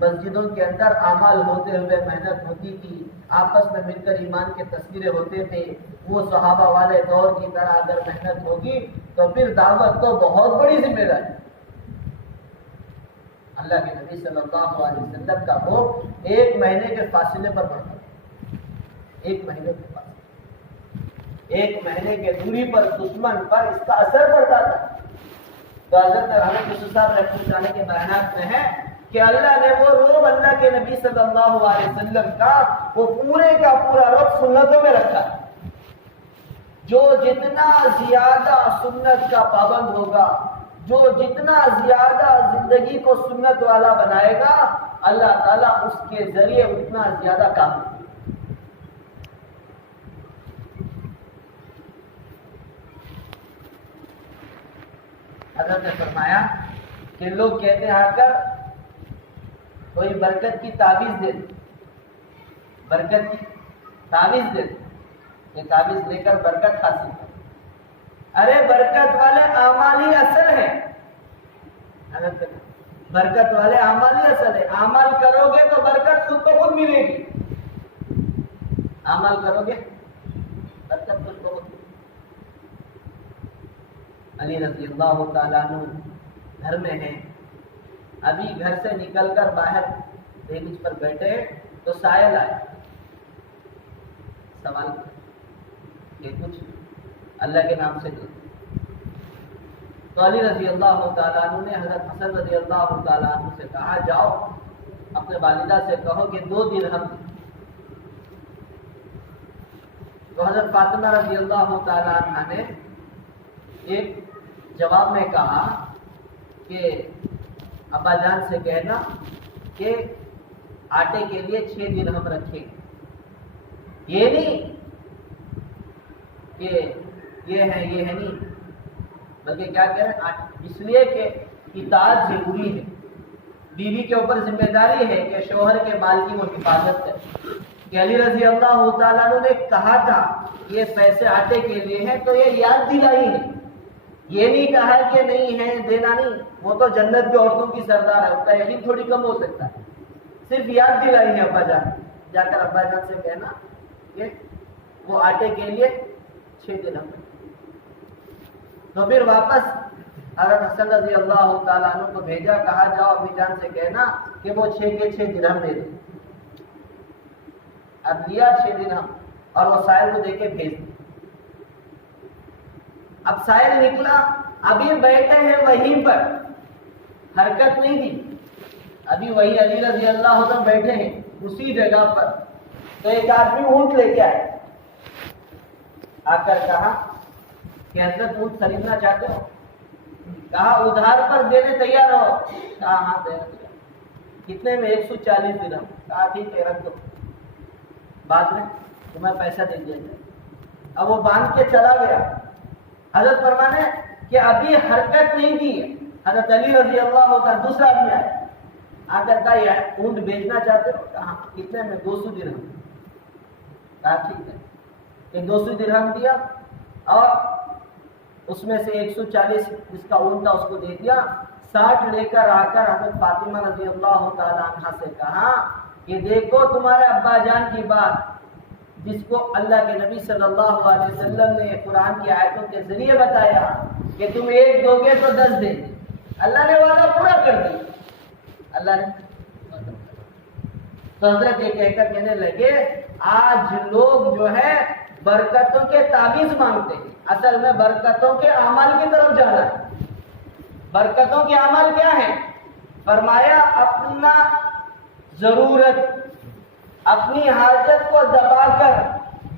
مسجدوں کے اندر اعمال ہوتے ہوئے محنت ہوتی تھی، آپس میں مل کر ایمان کے تذکرے ہوتے تھے، وہ صحابہ والے دور کی طرح اگر محنت ہوگی تو پھر دعوت تو بہت بڑی ذمہ داری. اللہ کے نبی صلی اللہ علیہ وسلم کا وقت 1 مہینے کے فاصلے پر پڑتا، 1 مہینے کے فاصلے، 1 مہینے کے دوری پر دشمن پر اس کا اثر پڑتا تھا. تو حضرت رحمت یوسف صاحب رحمۃ اللہ کے بیانات میں ہے کہ اللہ نے وہ روب اللہ کے نبی صلی اللہ علیہ وسلم کا وہ پورے کا پورا روب سنتوں میں رکھا. جو جتنا زیادہ سنت کا پابند ہوگا، جو جتنا زیادہ زندگی کو سنت والا بنائے گا اللہ تعالیٰ اس کے ذریعے اتنا زیادہ کام کرے گا۔ حضرت نے فرمایا کہ لوگ کہتے ہیں آ کر کوئی برکت کی تعویذ دے دے، برکت کی تعویذ دے دے، یہ تعویذ لے کر برکت حاصل کر۔ ارے برکت والے اعمال ہی اصل ہے، برکت والے اعمال ہی اصل ہے۔ اعمال کرو گے تو برکت خود بخود ملے گی، اعمال کرو گے برکت خود بخود ملے گی۔ علی رضی اللہ تعالیٰ عنہ گھر میں ہیں، ابھی گھر سے نکل کر باہر دہلیز پر بیٹھے تو سائل آئے، سوال کہ کچھ اللہ کے نام سے دے۔ تو علی رضی اللہ تعالیٰ عنہ نے حضرت حسن رضی اللہ تعالیٰ عنہ سے کہا جاؤ اپنے والدہ سے کہو کہ 2 درہم دے۔ تو حضرت فاطمہ رضی اللہ تعالیٰ عنہ نے ایک جواب میں کہا کہ ابا جان سے کہنا کہ آٹے کے لیے 6 درہم رکھے، یہ نہیں کہ یہ ہے نہیں، بلکہ کیا کہہ رہے ہیں، اس لیے کہ اطاعت ضروری ہے، بیوی کے اوپر ذمہ داری ہے کہ شوہر کے مال کی وہ حفاظت کرے۔ کہ علی رضی اللہ تعالیٰ عنہ نے کہا تھا یہ پیسے آٹے کے لیے ہیں تو یہ یاد دلائی ہے، یہ نہیں کہا کہ نہیں ہے دینا نہیں، وہ تو جنت کی عورتوں کی سردار ہے، اس کا یقین تھوڑی کم ہو سکتا ہے، صرف یاد دلائی ہے ابا جان، جا کر ابا جان سے کہنا کہ وہ آٹے کے لیے 6 درہم۔ تو پھر واپس حضرت حسن رضی اللہ تعالیٰ عنہ کو بھیجا، کہا جاؤ ابی جان سے کہنا کہ وہ 6 کے 6 درہم دے دے۔ اب لیا 6 درہم اور وہ سائل کو دے کے بھیج دیا۔ اب سائل نکلا، ابھی بیٹھے ہیں وہیں پر، حرکت نہیں دی، ابھی وہی علی رضی اللہ عنہ بیٹھے ہیں اسی جگہ پر۔ تو ایک آدمی اونٹ لے کے آئے، آ کر کہا کہ حضرت اونٹ خریدنا چاہتے ہو؟ کہا ادھار پر دینے تیار ہو؟ کہا ہاں دینا تیار۔ کتنے میں؟ 140 درہم۔ کہا ٹھیک ہے رکھ دو، بعد میں تمہیں پیسہ دے دیا جائے۔ اب وہ باندھ کے چلا گیا۔ حضرت فرمانے کہ ابھی حرکت نہیں کی ہے، حضرت علی رضی اللہ عنہ دوسرا آدمی آیا، آ کر کہا یہ اونٹ بیچنا چاہتے ہو؟ کہا کتنے میں؟ 200 درہم۔ کہا ٹھیک ہے، کہ 200 درہم دیا اور اس میں سے 140 جس کا اونٹ تھا اس کو دے دیا۔ 60 لے کر آ کر حضرت فاطمہ رضی اللہ تعالی عنہا سے کہا کہ دیکھو تمہارے ابا جان کی بات، جس کو اللہ کے نبی صلی اللہ علیہ وسلم نے قرآن کی آیتوں کے ذریعے بتایا کہ تم 1 دو گے تو 10 دیں گے، اللہ نے وعدہ پورا کر دیا، اللہ نے۔ تو حضرت یہ کہہ کر کہنے لگے آج لوگ جو ہے برکتوں کے تعویذ مانگتے ہیں، اصل میں برکتوں کے اعمال کی طرف جانا ہے۔ برکتوں کے اعمال کیا ہیں؟ فرمایا اپنا ضرورت، اپنی حاجت کو دبا کر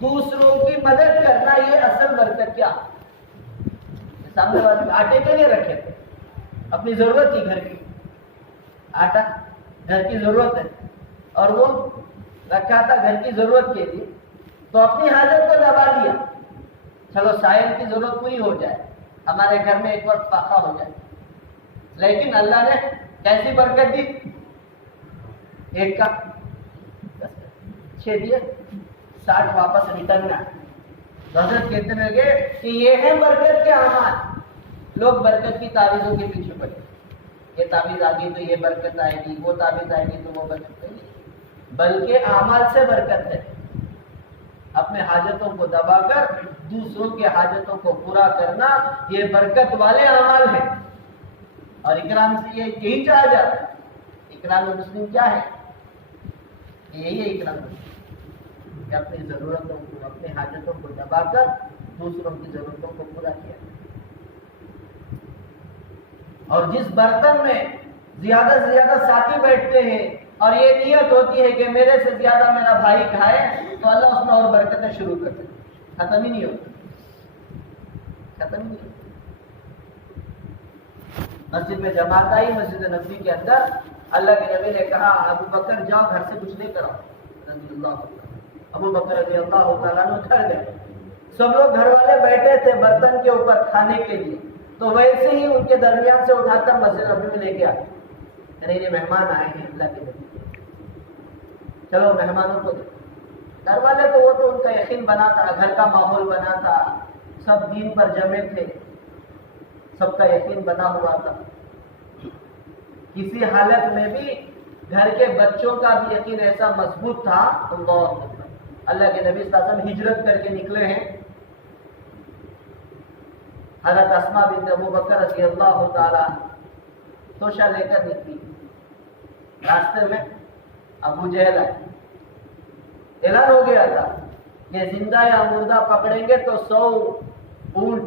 دوسروں کی مدد کرنا، یہ اصل برکت کیا؟ سامنے والے آٹے کے لیے رکھے تھے، اپنی ضرورت تھی، گھر کی آٹا گھر کی ضرورت ہے اور وہ رکھا تھا گھر کی ضرورت کے لیے، تو اپنی حاجت کو دبا دیا، چلو سائل کی ضرورت پوری ہو جائے، ہمارے گھر میں ایک وقت فاقہ ہو جائے۔ لیکن اللہ نے کیسی برکت دی؟ 1 کا 6 دیے، 60 واپس ریٹرن میں آئے۔ حضرت کہتے لگے کہ یہ ہے برکت کے اعمال۔ لوگ برکت کی تعویذوں کے پیچھے پڑے، یہ تعویذ آ گئی تو یہ برکت آئے گی، وہ تعویذ آئے گی تو وہ برکت آئے گی، بلکہ اعمال سے برکت ہے۔ اپنے حاجتوں کو دبا کر دوسروں کے حاجتوں کو پورا کرنا، یہ برکت والے اعمال ہیں۔ اور اکرام سے یہی چاہا جاتا ہے۔ اکرام مسلم کیا ہے؟ یہی ہے اکرام مسلم، کہ اپنی ضرورتوں کو، اپنی حاجتوں کو دبا کر دوسروں کی ضرورتوں کو پورا کیا۔ اور جس برتن میں زیادہ سے زیادہ ساتھی بیٹھتے ہیں اور یہ نیت ہوتی ہے کہ میرے سے زیادہ میرا بھائی کھائے، تو اللہ اس میں اور برکتیں شروع کرتے ہیں، ختم ہی نہیں ہوتی، ختم ہی نہیں ہوتی۔ مسجد میں جماعت آئی مسجد نبوی کے اندر، اللہ کے نبی نے کہا ابو بکر جاؤ گھر سے کچھ لے کر آؤ رضی اللہ عنہ۔ ابو بکر رضی اللہ تعالیٰ عنہ گھر گئے، سب لوگ گھر والے بیٹھے تھے برتن کے اوپر کھانے کے لیے، تو ویسے ہی ان کے درمیان سے اٹھا کر مسجد نبوی میں لے کے آئے، یعنی یہ مہمان آئے ہیں اللہ کے نبی، چلو مہمانوں کو دے۔ گھر والے تو وہ تو ان کا یقین بنا تھا، گھر کا ماحول بنا تھا، سب دین پر جمے تھے، سب کا یقین بنا ہوا تھا، کسی حالت میں بھی گھر کے بچوں کا بھی یقین ایسا مضبوط تھا۔ اللہ کے نبی صلی اللہ علیہ وسلم ہجرت کر کے نکلے ہیں، حضرت اسماء بنت ابو بکر رضی اللہ تعالیٰ توشہ لے کر نکلی، راستے میں ابو جہل آئے، اعلان ہو گیا تھا کہ زندہ یا مردہ پکڑیں گے تو 100 اونٹ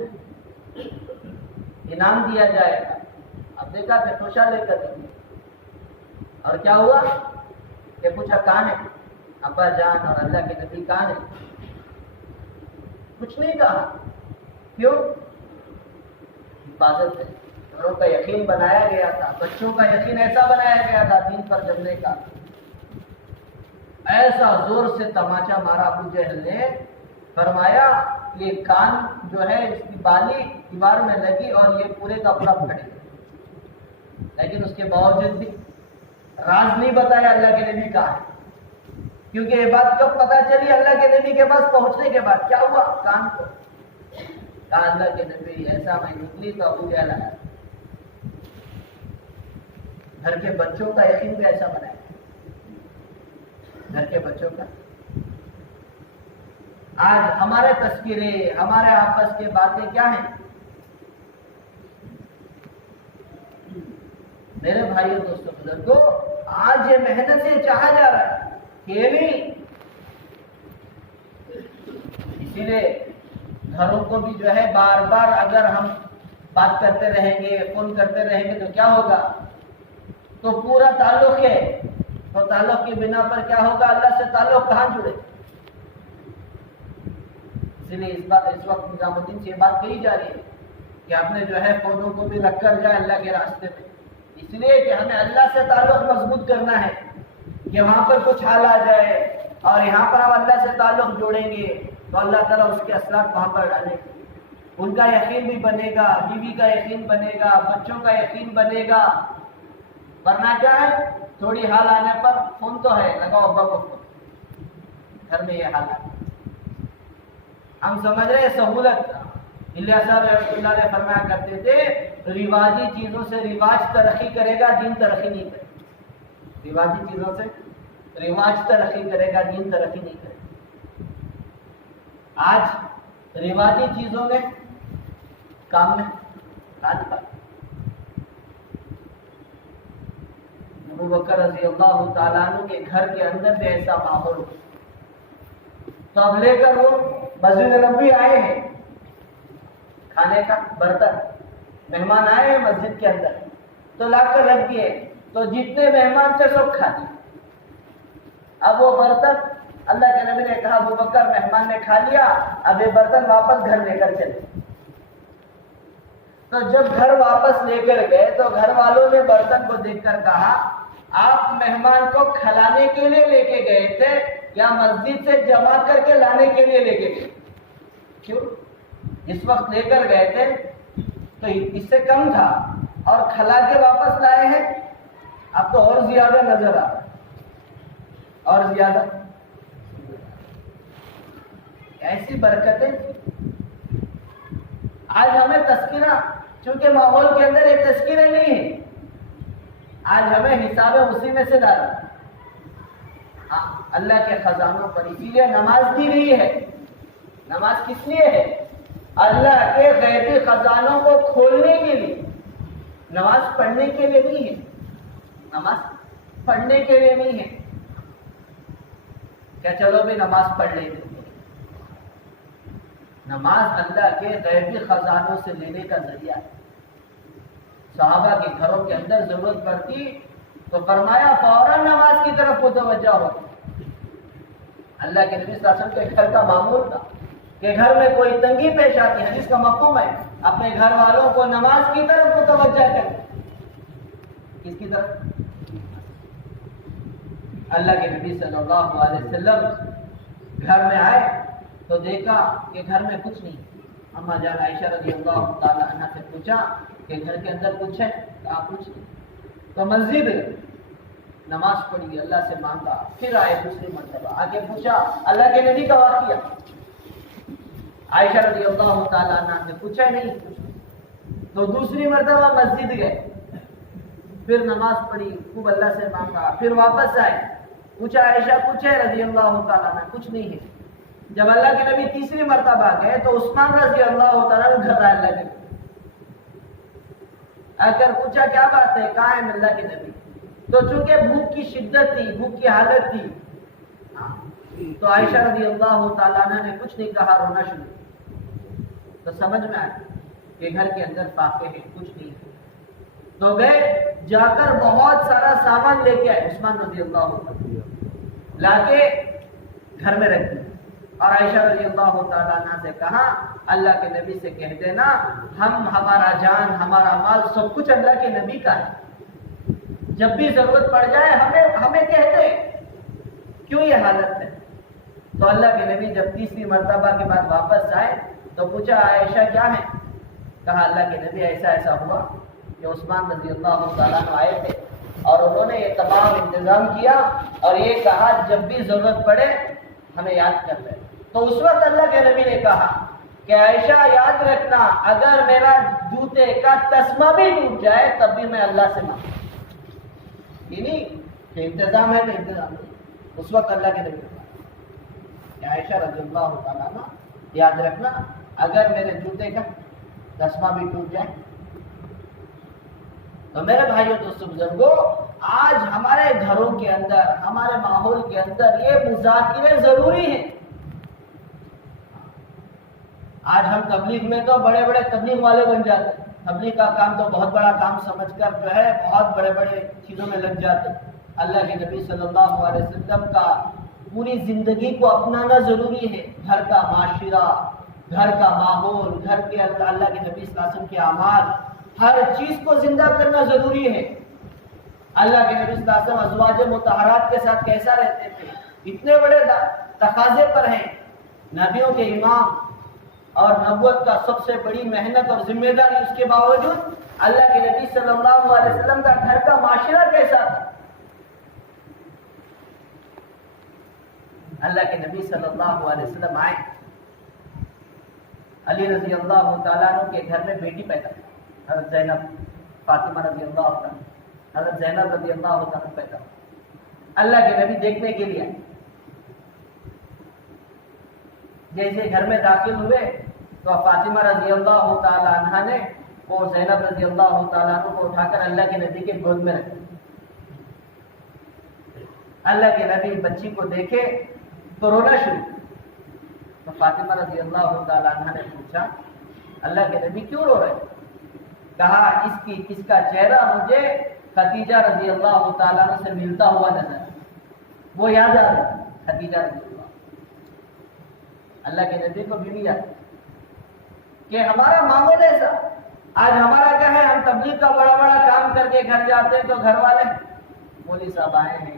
انعام دیا جائے گا۔ اب دیکھا کہ توشہ لے کر نکلی، اور کیا ہوا کہ پوچھا کہاں ہے ابا جان اور اللہ کے نبی کہاں ہے؟ کچھ نہیں کہا، کیوں؟ حفاظت ہے، گھروں کا یقین بنایا گیا تھا، بچوں کا یقین ایسا بنایا گیا تھا دین پر جمنے کا۔ ایسا زور سے تماچا مارا ابو جہل نے، فرمایا یہ کان جو ہے اس کی بالی دیوار میں لگی اور یہ پورے کا پورا پھٹ گیا، لیکن اس کے باوجود بھی راز نہیں بتایا اللہ کے نبی کہاں ہے، کیونکہ یہ بات کب پتہ چلی؟ اللہ کے نبی کے پاس پہنچنے کے بعد۔ کیا ہوا کان کو؟ کہا اللہ کے نبی ایسا میں نکلی تو ابو جہل آیا۔ گھر کے بچوں کا یقین بھی ایسا بنایا، گھر کے بچوں کا۔ آج ہمارے تذکرے، ہمارے آپس کے باتیں کیا ہیں؟ میرے بھائیوں دوستوں بزرگوں، آج یہ محنت سے چاہا جا رہا ہے کہ نہیں، اسی لیے گھروں کو بھی جو ہے بار بار اگر ہم بات کرتے رہیں گے، فون کرتے رہیں گے تو کیا ہوگا؟ تو پورا تعلق ہے، تو تعلق کی بنا پر کیا ہوگا؟ اللہ سے تعلق کہاں جڑے؟ اسی لیے اس وقت نظام الدین سے یہ بات کہی جا رہی ہے کہ آپ نے جو ہے فونوں کو بھی رکھ کر جائے اللہ کے راستے میں، اس لیے کہ ہمیں اللہ سے تعلق مضبوط کرنا ہے کہ وہاں پر کچھ حال آ جائے اور یہاں پر ہم اللہ سے تعلق جوڑیں گے تو اللہ تعالیٰ اس کے اثرات وہاں پر ڈالیں گے، ان کا یقین بھی بنے گا، بیوی کا یقین بنے گا، بچوں کا یقین بنے گا۔ ورنہ کیا ہے؟ تھوڑی حال آنے پر فون تو ہے، لگاؤ ابا کو فون، گھر میں یہ حال ہے۔ ہم سمجھ رہے سہولت، الیاس صاحب رحمۃ اللہ علیہ فرمایا کرتے تھے رواجی چیزوں سے رواج ترقی کرے گا، دین ترقی نہیں کرے گا۔ رواجی چیزوں سے رواج ترقی کرے گا، دین ترقی نہیں کرے گا۔ آج رواجی چیزوں میں کام میں راج پا ابو بکر رضی اللہ تعالیٰ عنہ کے گھر کے اندر بھی ایسا ماحول ہو، تو اب لے کر وہ مسجد نبوی آئے ہیں، کھانے کا برتن، مہمان آئے ہیں مسجد کے اندر تو لا کر رکھ دیے، تو جتنے مہمان تھے سب کھا لیے۔ اب وہ برتن اللہ کے نبی نے کہا ابو بکر مہمان نے کھا لیا، اب یہ برتن واپس گھر لے کر چلے۔ تو جب گھر واپس لے کر گئے تو گھر والوں نے برتن کو دیکھ کر کہا آپ مہمان کو کھلانے کے لیے لے کے گئے تھے یا مسجد سے جمع کر کے لانے کے لیے لے کے گئے؟ کیوں؟ اس وقت لے کر گئے تھے تو اس سے کم تھا اور کھلا کے واپس لائے ہیں، اب تو اور زیادہ نظر آ رہا ہے، اور زیادہ ایسی برکتیں۔ آج ہمیں تذکرہ، چونکہ ماحول کے اندر یہ تذکرے نہیں ہیں، آج ہمیں حساب اسی میں سے ڈالنا، ہاں اللہ کے خزانوں پر۔ اسی لیے نماز دی گئی ہے۔ نماز کس لیے ہے؟ اللہ کے غیبی خزانوں کو کھولنے کے لیے، نماز پڑھنے کے لیے نہیں ہے، نماز پڑھنے کے لیے نہیں ہے۔ کیا چلو بھی نماز پڑھ لیں گے؟ نماز اللہ کے غیبی خزانوں سے لینے کا ذریعہ ہے۔ صحابہ کے گھروں کے اندر ضرورت پڑتی تو فرمایا فوراً نماز کی طرف متوجہ ہو۔ اللہ کے نبی صلی اللہ علیہ وسلم کے گھر کا معمول تھا کہ گھر میں کوئی تنگی پیش آتی ہے، حدیث کا مفہوم ہے اپنے گھر والوں کو نماز کی طرف متوجہ کریں۔ کس کی طرف؟ اللہ کے نبی صلی اللہ علیہ وسلم گھر میں آئے تو دیکھا کہ گھر میں کچھ نہیں. اما جان عائشہ رضی اللہ تعالی عنہ سے پوچھا کہ گھر کے اندر کچھ ہے؟ کہا کچھ نہیں. تو مسجد نماز پڑھی, اللہ سے مانگا, پھر آئے دوسری مرتبہ آگے پوچھا اللہ کے نبی کا واقعہ. عائشہ رضی اللہ تعالی عنہ سے پوچھا نہیں. تو دوسری مرتبہ مسجد گئے, پھر نماز پڑھی, خوب اللہ سے مانگا, پھر واپس آئے, پوچھا عائشہ کچھ ہے؟ رضی اللہ تعالیٰ عنہ کچھ نہیں ہے. جب اللہ کے نبی تیسری مرتبہ گئے تو عثمان رضی اللہ تعالیٰ عنہ گھر آئے اللہ کے نبی. آ کر پوچھا کیا بات ہے؟ کہاں ہے اللہ کے نبی؟ تو چونکہ بھوک کی شدت تھی, بھوک کی حالت تھی, تو عائشہ رضی اللہ تعالیٰ عنہ نے کچھ نہیں کہا, رونا شروع. تو سمجھ میں آیا کہ گھر کے اندر فاقے ہیں, کچھ نہیں ہے. تو گئے, جا کر بہت سارا سامان لے کے آئے عثمان رضی اللہ عنہ, لا کے گھر میں رکھ دیا. اور عائشہ رضی اللہ تعالیٰ عنہ سے کہا اللہ کے نبی سے کہہ دینا ہمارا جان ہمارا مال سب کچھ اللہ کے نبی کا ہے, جب بھی ضرورت پڑ جائے ہمیں کہہ دے. کیوں یہ حالت ہے؟ تو اللہ کے نبی جب تیسری مرتبہ کے بعد واپس آئے تو پوچھا عائشہ کیا ہے؟ کہا اللہ کے نبی ایسا ایسا ہوا کہ عثمان رضی اللہ تعالیٰ عنہ آئے تھے اور انہوں نے یہ تمام انتظام کیا اور یہ کہا جب بھی ضرورت پڑے ہمیں یاد کر لے. تو اس وقت اللہ کے نبی نے کہا کہ عائشہ یاد رکھنا اگر میرا جوتے کا تسمہ بھی ٹوٹ جائے تب بھی میں اللہ سے مانگوں. یہ نہیں کہ انتظام ہے تو انتظام نہیں. اس وقت اللہ کے نبی نے کہا کہ عائشہ رضی اللہ تعالیٰ عنہ یاد رکھنا اگر میرے جوتے کا تسمہ بھی ٹوٹ جائے. تو میرے بھائیوں دوستوں بزرگوں, آج ہمارے گھروں کے اندر ہمارے ماحول کے اندر یہ مذاکرے ضروری ہیں. آج ہم تبلیغ میں تو بڑے بڑے تبلیغ والے بن جاتے ہیں, تبلیغ کا کام تو بہت بڑا کام سمجھ کر جو ہے بہت بڑے بڑے چیزوں میں لگ جاتے ہیں. اللہ کے نبی صلی اللہ علیہ وسلم کا پوری زندگی کو اپنانا ضروری ہے. گھر کا معاشرہ, گھر کا ماحول, گھر کے اللہ کے نبی صلی اللہ علیہ وسلم کے اعمال, ہر چیز کو زندہ کرنا ضروری ہے. اللہ کے نبی صلی اللہ علیہ وسلم ازواج مطہرات کے ساتھ کیسا رہتے تھے, اتنے بڑے تقاضے پر ہیں. نبیوں کے امام اور نبوت کا سب سے بڑی محنت اور ذمہ داری, اس کے باوجود اللہ کے نبی صلی اللہ علیہ وسلم کا گھر کا معاشرہ کیسا تھا. اللہ کے نبی صلی اللہ علیہ وسلم آئے, علی رضی اللہ تعالیٰ عنہ کے گھر میں بیٹی پیدا ہوئی, حضرت زینب, فاطمہ رضی اللہ عنہ, حضرت زینب رضی اللہ عنہ پیدا ہوئی. اللہ کے نبی دیکھنے کے لیے آئے. جیسے گھر میں داخل ہوئے تو فاطمہ رضی اللہ تعالیٰ عنہ نے وہ زینب رضی اللہ تعالیٰ عنہ کو اٹھا کر اللہ کے نبی کے گود میں رکھا. اللہ کے نبی بچی کو دیکھے تو رونا شروع. تو فاطمہ رضی اللہ تعالیٰ عنہ نے پوچھا اللہ کے نبی کیوں رو رہے؟ کہا اس کا چہرہ مجھے خدیجہ رضی اللہ تعالیٰ عنہ سے ملتا ہوا نظر, وہ یاد آ رہا خدیجہ رضی اللہ کے نبی کو بھی یاد کہ ہمارا ماحول ایسا. آج ہمارا کیا ہے, ہم تبلیغ کا بڑا بڑا کام کر کے گھر جاتے ہیں تو گھر والے مولوی صاحب آئے ہیں.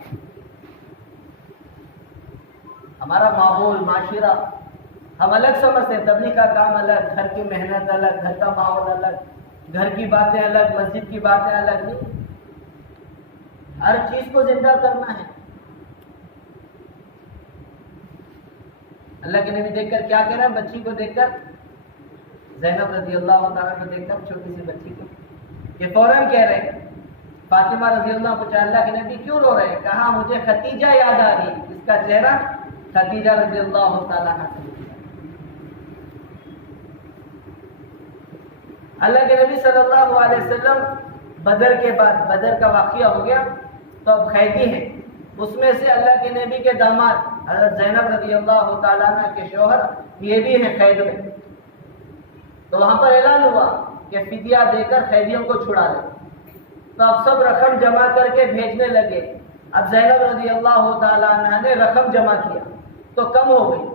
ہمارا ماحول معاشرہ ہم الگ سمجھتے ہیں. تبلیغ کا کام الگ, گھر کی محنت الگ, گھر کا ماحول الگ, گھر کی باتیں الگ, مسجد کی باتیں الگ. نہیں, ہر چیز کو زندہ کرنا ہے. اللہ کے نبی دیکھ کر کیا کہہ رہا ہے بچی کو دیکھ کر, زینب رضی اللہ تعالیٰ کو دیکھ کر, چھوٹی سی بچی کو, کہ فوراً کہہ رہے فاطمہ رضی اللہ پوچھا اللہ کے نبی کیوں رو رہے؟ کہا مجھے خدیجہ یاد آ رہی. اس کا چہرہ خدیجہ رضی اللہ تعالیٰ عنہ. اللہ کے نبی صلی اللہ علیہ وسلم بدر کے بعد, بدر کا واقعہ ہو گیا تو اب قیدی ہیں. اس میں سے اللہ کے نبی کے داماد حضرت زینب رضی اللہ تعالیٰ عنہ کے شوہر یہ بھی ہیں قید میں. تو وہاں پر اعلان ہوا کہ فدیہ دے کر قیدیوں کو چھڑا لے. تو اب سب رقم جمع کر کے بھیجنے لگے. اب زینب رضی اللہ تعالیٰ عنہ نے رقم جمع کیا تو کم ہو گئی.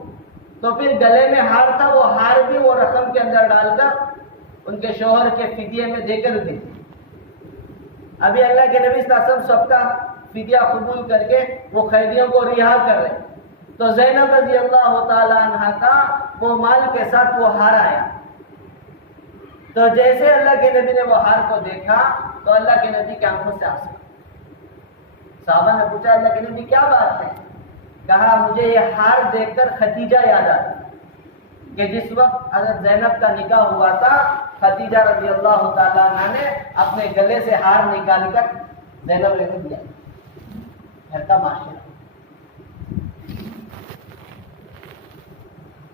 تو پھر گلے میں ہار تھا, وہ ہار بھی وہ رقم کے اندر ڈال کر ان کے شوہر کے فدیے میں دے کر دی. ابھی اللہ کے نبی صلی اللہ علیہ وسلم سب کا فدیہ قبول کر کے وہ قیدیوں کو رہا کر رہے، تو زینب رضی اللہ تعالی عنہ کا وہ مال کے ساتھ وہ ہار آیا. تو جیسے اللہ کے نبی نے وہ ہار کو دیکھا تو اللہ کے نبی کی آنکھوں سے آنسو. صحابہ نے پوچھا اللہ کے نبی کیا بات ہے؟ کہا مجھے یہ ہار دیکھ کر خدیجہ یاد آتی کہ جس وقت حضرت زینب کا نکاح ہوا تھا، خدیجہ رضی اللہ تعالیٰ عنہ نے اپنے گلے سے ہار نکال کر زینب نے دیا. گھر کا معاشرہ.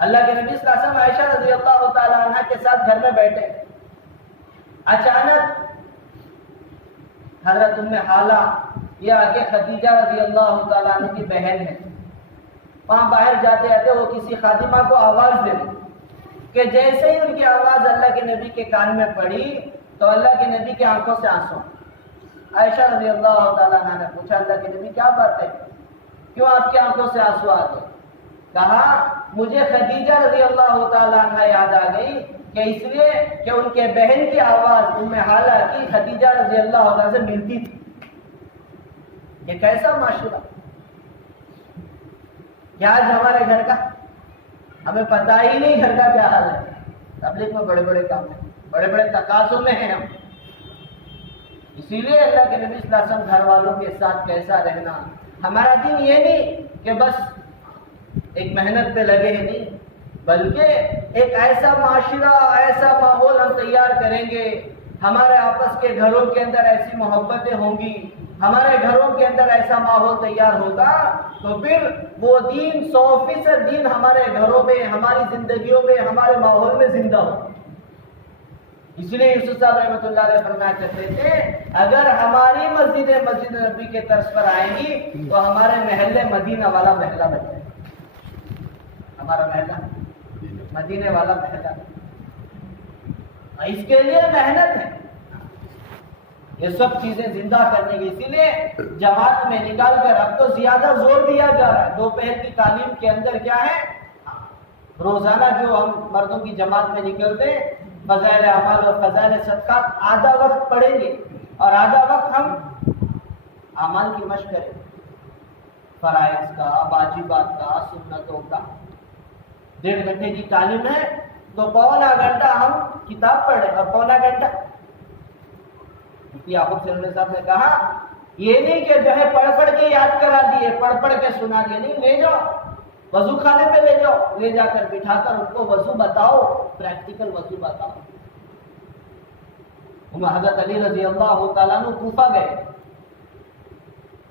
اللہ کے نبی صلی اللہ علیہ وسلم عائشہ رضی اللہ تعالیٰ عنہ کے ساتھ گھر میں بیٹھے، اچانک حضرت ام حالہ یہ آگے خدیجہ رضی اللہ تعالیٰ عنہ کی بہن ہے، وہاں باہر جاتے آتے وہ کسی خادمہ کو آواز دے کہ جیسے ہی ان کی آواز اللہ کے نبی کے کان میں پڑی تو اللہ کے نبی کی آنکھوں سے آنسو. عائشہ رضی اللہ تعالیٰ عنہ نے پوچھا اللہ کے نبی کیا بات ہے، کیوں آپ کی آنکھوں سے آنسو آ گئے؟ کہا مجھے خدیجہ رضی اللہ تعالیٰ عنہ یاد آ گئی کہ اس لیے کہ ان کے بہن کی آواز ام حالہ کی خدیجہ رضی اللہ عنہ سے ملتی تھی. یہ کیسا معاشرہ کہ آج ہمارے گھر کا ہمیں پتہ ہی نہیں گھر کا کیا حال ہے. تبلیغ میں بڑے بڑے کام ہیں، بڑے بڑے تقاضوں میں ہیں ہم. اسی لیے اللہ کے نبی صلی اللہ علیہ وسلم گھر والوں کے ساتھ کیسا رہنا. ہمارا دین یہ نہیں کہ بس ایک محنت پہ لگے ہیں، نہیں، بلکہ ایک ایسا معاشرہ، ایسا ماحول ہم تیار کریں گے، ہمارے آپس کے گھروں کے اندر ایسی محبتیں ہوں گی، ہمارے گھروں کے اندر ایسا ماحول تیار ہوگا تو پھر وہ دین 100% دین ہمارے گھروں میں، ہماری زندگیوں میں، ہمارے ماحول میں زندہ ہو. اس لیے یوسف صاحب رحمۃ اللہ علیہ فرمایا کرتے تھے اگر ہماری مسجد نبی کے طرز پر آئے گی تو ہمارے محلے مدینہ والا محلہ بن جائے. ہمارا محلہ مدینے والا محلہ. اس کے لیے محنت ہے یہ سب چیزیں زندہ کرنے کی. اسی لیے جماعت میں نکال کر اب تو زیادہ زور دیا جا رہا ہے. دوپہر کی تعلیم کے اندر کیا ہے، روزانہ جو ہم مردوں کی جماعت میں نکلتے فضائل اعمال اور فضائل صدقات آدھا وقت پڑھیں گے اور آدھا وقت ہم اعمال کی مشق کریں، فرائض کا، واجبات کا، سنتوں کا. 1.5 گھنٹے کی تعلیم ہے تو پونا گھنٹہ ہم کتاب پڑھ رہے اور پونا گھنٹہ یعقوب صلی صاحب نے کہا یہ نہیں کہ جو ہے پڑھ پڑھ کے یاد کرا دیے، پڑھ پڑھ کے سنا دیے، نہیں، لے جاؤ وضو خانے پہ لے جاؤ، لے جا کر بٹھا کر ان کو وضو بتاؤ، پریکٹیکل وضو بتاؤ. حضرت علی رضی اللہ تعالیٰ عنہ کوفہ گئے.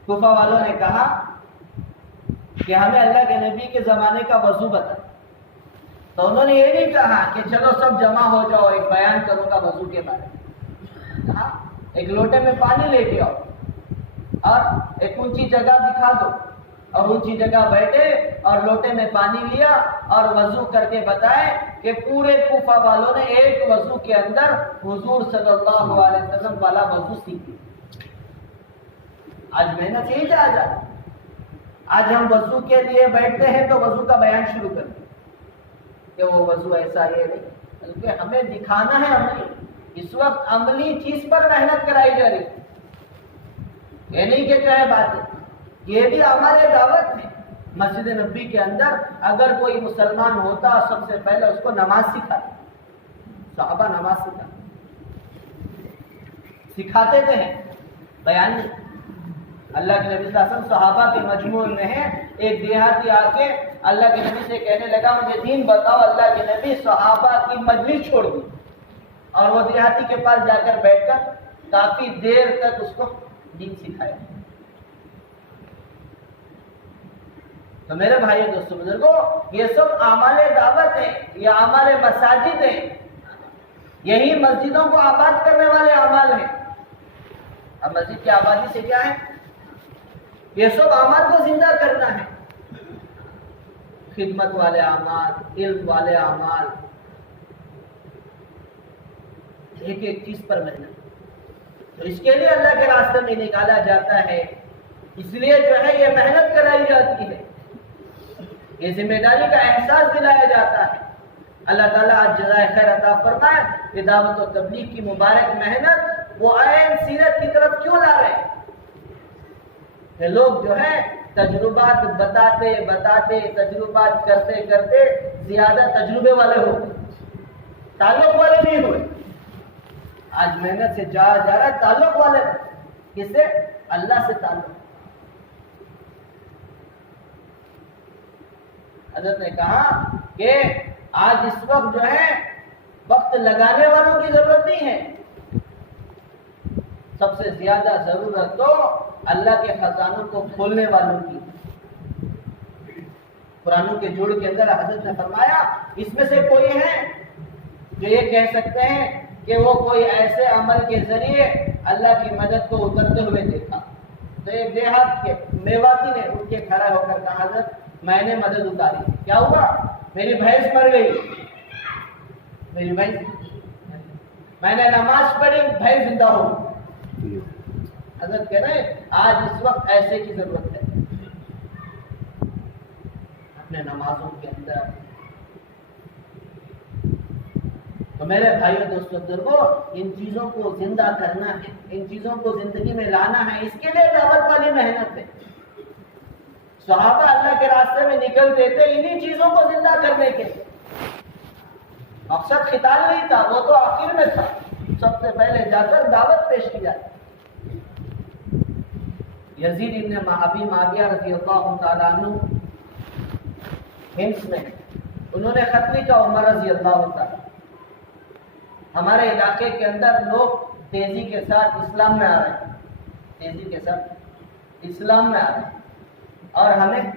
کوفہ والوں نے کہا کہ ہمیں اللہ کے نبی کے زمانے کا وضو بتا. تو انہوں نے یہ نہیں کہا کہ چلو سب جمع ہو جاؤ ایک بیان کروں گا وضو کے بارے میں. کہا ایک لوٹے میں پانی لے کے آؤ اور ایک اونچی جگہ دکھا دو اور اونچی جگہ بیٹھے اور لوٹے میں پانی لیا اور وضو کر کے بتائے کہ پورے کوفہ والوں نے ایک وضو کے اندر حضور صلی اللہ علیہ وسلم والا وضو سیکھی. آج محنت یہی جا جا. آج ہم وضو کے لیے بیٹھتے ہیں تو وضو کا بیان شروع کرتے کہ وہ وضو ایسا یہ نہیں، بلکہ ہمیں دکھانا ہے عملی. اس وقت عملی چیز پر محنت کرائی جا رہی. یہ نہیں کہ کیا ہے بات ہے، یہ بھی ہمارے دعوت میں. مسجد نبی کے اندر اگر کوئی مسلمان ہوتا سب سے پہلے اس کو نماز سکھاتے. صحابہ نماز سکھاتے تھے، بیان نہیں. اللہ کے نبی صلی اللہ علیہ وسلم صحابہ کے مجموعے میں ہیں. ایک دیہاتی آ کے اللہ کے نبی سے کہنے لگا مجھے دین بتاؤ. اللہ کے نبی صحابہ کی مجلس چھوڑ دی اور وہ دیہاتی کے پاس جا کر بیٹھ کر کافی دیر تک اس کو دین سکھایا. تو میرے بھائی دوستوں بزرگوں، یہ سب اعمال دعوت ہیں، یہ اعمال مساجد ہیں، یہی مسجدوں کو آباد کرنے والے اعمال ہیں. اب مسجد کی آبادی سے کیا ہے، یہ سب اعمال کو زندہ کرنا ہے. خدمت والے اعمال، علم والے اعمال، ایک ایک چیز پر محنت. تو اس کے لیے اللہ کے راستے میں نکالا جاتا ہے. اس لیے جو ہے یہ محنت کرائی جاتی ہے، یہ ذمہ داری کا احساس دلایا جاتا ہے. اللہ تعالیٰ آج جزائے خیر عطا فرمائے. یہ دعوت و تبلیغ کی مبارک محنت وہ عین سیرت کی طرف کیوں لا رہے ہیں؟ کہ لوگ جو ہے تجربات بتاتے بتاتے تجربات کرتے کرتے زیادہ تجربے والے ہو گئے، تعلق والے نہیں ہوئے۔ آج محنت سے جا رہا ہے تعلق والے، کس سے؟ اللہ سے تعلق۔ حضرت نے کہا کہ آج اس وقت جو ہے وقت لگانے والوں کی ضرورت نہیں ہے، سب سے زیادہ ضرورت تو اللہ کے خزانوں کو کھولنے والوں کی۔ قرآن کے جوڑ کے اندر حضرت نے فرمایا اس میں سے کوئی ہے جو یہ کہہ سکتے ہیں کہ وہ کوئی ایسے عمل کے ذریعے اللہ کی مدد کو اترتے ہوئے دیکھا؟ تو ایک دیہات کے میواتی نے اٹھ کے کھڑا ہو کر کہا حضرت میں نے مدد اتاری، کیا ہوا؟ میری بھینس مر گئی، میری بھینس، میں نے نماز پڑھی، بھینس زندہ ہو۔ حضرت کہہ رہے ہیں آج اس وقت ایسے کی ضرورت ہے، اپنے نمازوں کے اندر۔ تو میرے بھائیوں دوستوں بزرگوں، ان چیزوں کو زندہ کرنا ہے، ان چیزوں کو زندگی میں لانا ہے، اس کے لیے دعوت والی محنت ہے۔ صحابہ اللہ کے راستے میں نکلتے تھے انہی چیزوں کو زندہ کرنے کے لیے۔ مقصد قتال نہیں تھا، وہ تو آخر میں تھا، سب سے پہلے جا کر دعوت پیش کی جاتی۔ یزید ابن ابی معاویہ رضی اللہ تعالیٰ عنہ ہمس میں انہوں نے خط لکھا، عمر رضی اللہ تعالیٰ، ہمارے علاقے کے اندر لوگ تیزی کے ساتھ اسلام میں آ رہے ہیں، تیزی کے ساتھ اسلام میں آ رہے ہیں، اور ہمیں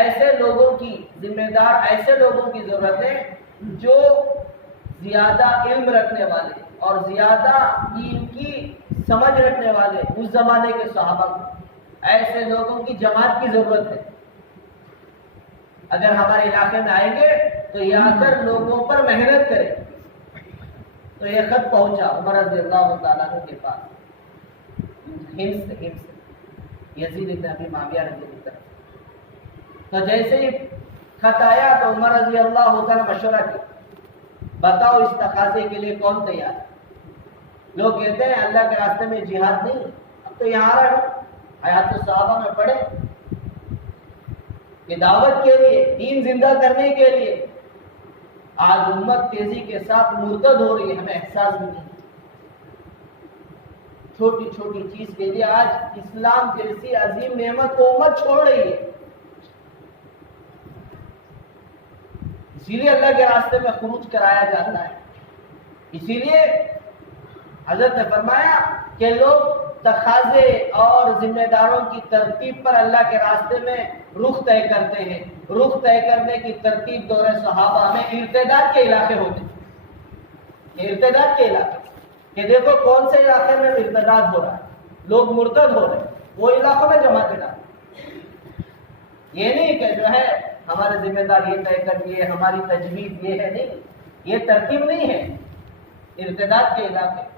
ایسے لوگوں کی ذمہ دار ایسے لوگوں کی ضرورت ہے جو زیادہ علم رکھنے والے اور زیادہ دین کی سمجھ رکھنے والے، اس زمانے کے صحابہ کو ایسے لوگوں کی جماعت کی ضرورت ہے۔ اگر ہمارے علاقے میں آئیں گے تو یہ آ کر لوگوں پر محنت کریں۔ تو یہ خط پہنچا عمر رضی اللہ تعالیٰ عنہ کے پاس ہمس سے، یزید ابن ابی معاویہ رضی اللہ عنہ۔ تو جیسے ہی خط آیا تو عمر رضی اللہ تعالیٰ مشورہ کیا، بتاؤ اس تقاضے کے لیے کون تیار ہے؟ لوگ کہتے ہیں اللہ کے راستے میں جہاد نہیں، اب تو یہاں آ رہا ہے حیات الصحابہ میں پڑھے کہ دعوت کے لیے، دین زندہ کرنے کے لیے آج امت تیزی کے ساتھ مرتد ہو رہی ہے، ہمیں احساس بھی نہیں۔ چھوٹی چھوٹی چیز کے لیے آج اسلام جیسی عظیم نعمت کو امت چھوڑ رہی ہے۔ اسی لیے اللہ کے راستے میں خروج کرایا جاتا ہے۔ اسی لیے حضرت نے فرمایا کہ لوگ تقاضے اور ذمہ داروں کی ترتیب پر اللہ کے راستے میں رخ طے کرتے ہیں۔ رخ طے کرنے کی ترتیب دور صحابہ میں ارتداد کے علاقے ہوتے ہیں، ارتداد کے علاقے کہ دیکھو کون سے علاقے میں ارتداد ہو رہا ہے، لوگ مرتد ہو رہے ہیں، وہ علاقوں میں جماعتیں ڈالیں۔ یہ نہیں کہ جو ہے ہمارے ذمہ دار یہ طے کر دیے، ہماری تجویز یہ ہے، نہیں، یہ ترتیب نہیں ہے، ارتداد کے علاقے۔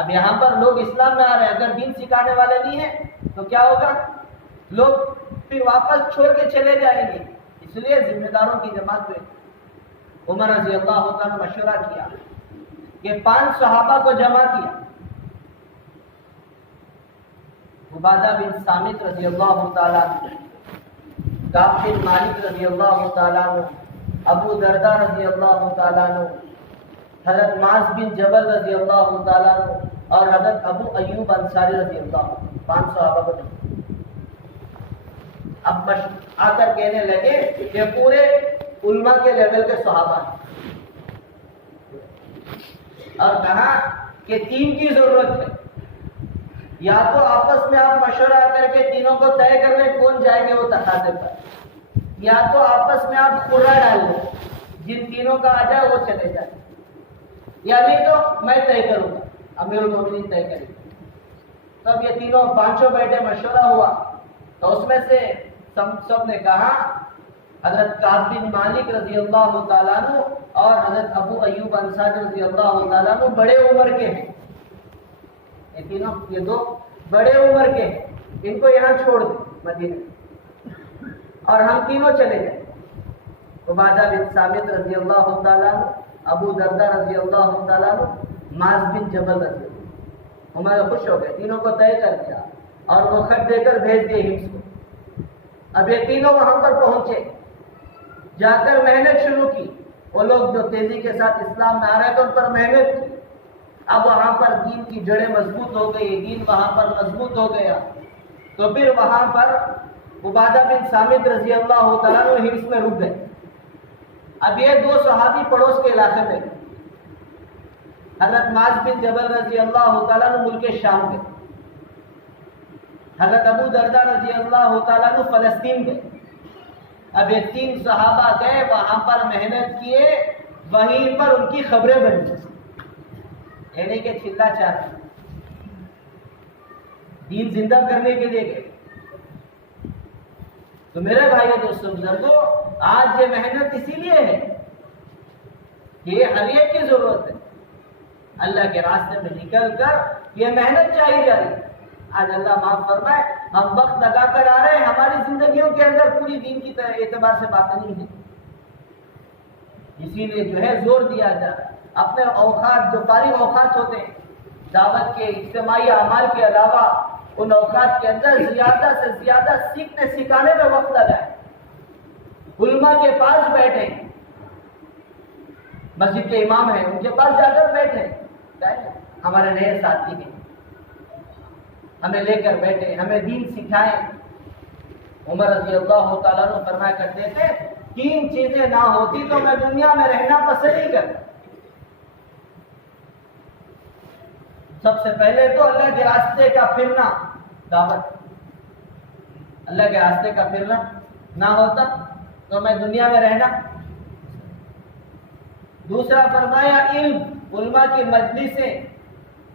اب یہاں پر لوگ اسلام میں آ رہے ہیں، اگر دین سکھانے والے نہیں ہیں تو کیا ہوگا؟ لوگ پھر واپس چھوڑ کے چلے جائیں گے۔ اس لیے ذمہ داروں کی جماعت میں عمر رضی اللہ عنہ نے مشورہ کیا کہ 5 صحابہ کو جمع کیا، عبادہ بن صامت رضی اللہ تعالیٰ عنہ، کعب بن مالک رضی اللہ تعالیٰ عنہ، ابو دردہ رضی اللہ تعالیٰ عنہ، حضرت معاذ بن جبل رضی اللہ تعالیٰ عنہ اور حضرت ابو ایوب انصاری رضی اللہ عنہ، 5 صحابہ کو جمع۔ اب آ کر کہنے لگے کہ پورے علماء کے لیول کے صحابہ ہیں، اور کہا کہ 3 کی ضرورت ہے، یا تو آپس میں آپ مشورہ کر کے تینوں کو طے کر لیں کون جائے گے وہ تقاضے پر، یا تو آپس میں آپ قرعہ ڈال لیں، جن تینوں کا آ جائے وہ چلے جائیں، یا نہیں تو میں طے کروں گا، امیر المومنین طے کریں گے۔ تب یہ تینوں 5 بیٹھے، مشورہ ہوا تو اس میں سے سب نے کہا حضرت کعب بن مالک رضی اللہ تعالیٰ عنہ اور حضرت ابو ایوب انصاری رضی اللہ تعالیٰ عنہ بڑے عمر کے ہیں، یہ تینوں، یہ 2 بڑے عمر کے ہیں، ان کو یہاں چھوڑ دیں مدینے، اور ہم تینوں چلے گئے، عبادہ بن صامت رضی اللہ تعالیٰ عنہ، ابو دردہ رضی اللہ تعالیٰ عنہ، معاذ بن جبل رضی اللہ۔ عمر خوش ہو گئے، تینوں کو طے کر دیا اور وہ خط دے کر بھیج دیے ہمس کو۔ اب یہ تینوں وہاں پر پہنچے، جا کر محنت شروع کی۔ وہ لوگ جو تیزی کے ساتھ اسلام میں آ رہے تھے ان پر محنت کی۔ اب وہاں پر دین کی جڑیں مضبوط ہو گئی، دین وہاں پر مضبوط ہو گیا۔ تو پھر وہاں پر عبادہ بن صامت رضی اللہ تعالیٰ عنہ ہمس میں رک گئے۔ اب یہ دو صحابی پڑوس کے علاقے میں، حضرت معاذ بن جبل رضی اللہ تعالیٰ عنہ ملک شام گئے، حضرت ابو دردہ رضی اللہ تعالیٰ عنہ فلسطین گئے۔ اب یہ تین صحابہ گئے، وہاں پر محنت کیے، وہیں پر ان کی خبریں بنی، یعنی کہ چلا چاہتے دین زندہ کرنے کے لیے گئے۔ تو میرے بھائی دوستوں بزرگوں، آج یہ محنت اسی لیے ہے کہ یہ ہر ایک کی ضرورت ہے، اللہ کے راستے میں نکل کر یہ محنت چاہیے جا رہی ہے۔ آج اللہ معاف فرمائے، ہم وقت لگا کر آ رہے ہیں، ہماری زندگیوں کے اندر پوری دین کی اعتبار سے باتیں نہیں ہیں، اسی لیے جو ہے زور دیا جا رہا ہے اپنے اوقات، جو فارغ اوقات ہوتے ہیں دعوت کے اجتماعی اعمال کے علاوہ، ان اوقات کے اندر زیادہ سے زیادہ سیکھنے سکھانے میں وقت لگائیں، علماء کے پاس بیٹھیں، مسجد کے امام ہیں ان کے پاس جا کر بیٹھیں، ہمارے نئے ساتھی ہیں، ہمیں لے کر بیٹھے، ہمیں دین سکھائیں۔ عمر رضی اللہ تعالیٰ عنہ فرمایا کرتے تھے، تین چیزیں نہ ہوتی تو میں دنیا میں رہنا پسند نہیں کرتا۔ سب سے پہلے تو اللہ کے راستے کا پھرنا، دعوت، اللہ کے راستے کا پھرنا نہ ہوتا تو میں دنیا میں رہنا۔ دوسرا فرمایا علم، علماء کی مجلسیں،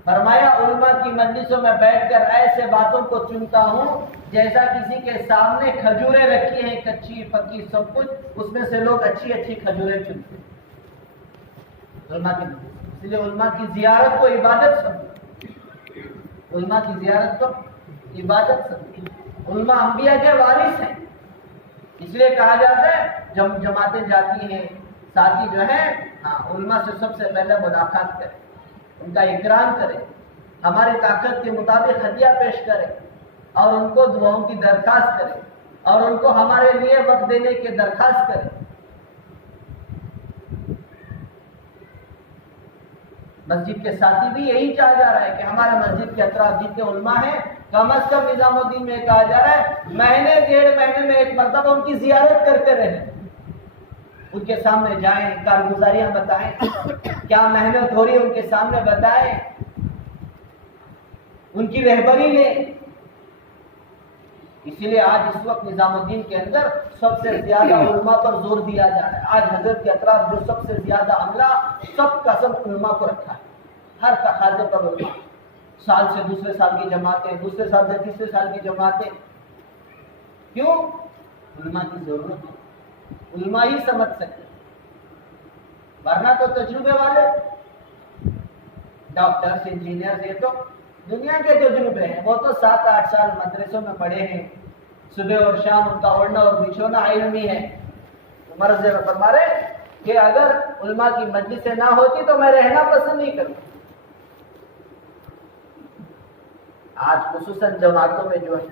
فرمایا علماء کی مجلسوں میں بیٹھ کر ایسے باتوں کو چنتا ہوں جیسا کسی کے سامنے کھجوریں رکھی ہیں، کچی پکی سب کچھ، اس میں سے لوگ اچھی اچھی کھجوریں چنتے ہیں۔ علماء کی مجلس، اس لیے علماء کی زیارت کو عبادت سمجھو، علماء کی زیارت کو عبادت سمجھو۔ علماء انبیاء کے وارث ہیں، اس لیے کہا جاتا ہے جب جماعتیں جاتی ہیں ساتھی جو ہے علماء سے سب سے پہلے ملاقات کریں، ان کا اکرام کریں، ہماری طاقت کے مطابق ہدیہ پیش کریں اور ان کو دعاؤں کی درخواست کریں اور ان کو ہمارے لیے وقت دینے کی درخواست کریں۔ مسجد کے ساتھی بھی یہی چاہا جا رہا ہے کہ ہمارے مسجد کے اطراف جتنے علماء ہیں کم از کم نظام الدین میں کہا جا رہا ہے مہینے ڈیڑھ مہینے میں ایک مرتبہ ان کی زیارت کرتے رہیں، ان کے سامنے جائیں، کارگزاریاں بتائیں، کیا محنت ہو رہی ہے ان کے سامنے بتائیں، ان کی رہبری لیں۔ اسی لیے آج اس وقت نظام الدین کے اندر سب سے زیادہ علماء پر زور دیا جا رہا ہے۔ آج حضرت کے اطراف جو سب سے زیادہ عملہ، سب کا سب علماء کو رکھا ہے، ہر تقاضے پر علماء، سال سے دوسرے سال کی جماعتیں، دوسرے سال سے تیسرے سال کی جماعتیں، کیوں؟ علماء کی ضرورت ہے، علماء ہی سمجھ سکتے، ورنہ تو تجربے والے ڈاکٹرز، انجینئرز، یہ تو دنیا کے تجربے ہیں، وہ تو 7-8 سال مدرسوں میں پڑھے ہیں، صبح اور شام ان کا اڑنا اور بچھونا علمی ہے۔ عمر رضی اللہ فرما رہے کہ اگر علماء کی مجلسیں نہ ہوتی تو میں رہنا پسند نہیں کرتا۔ آج خصوصاً جماعتوں میں جو ہے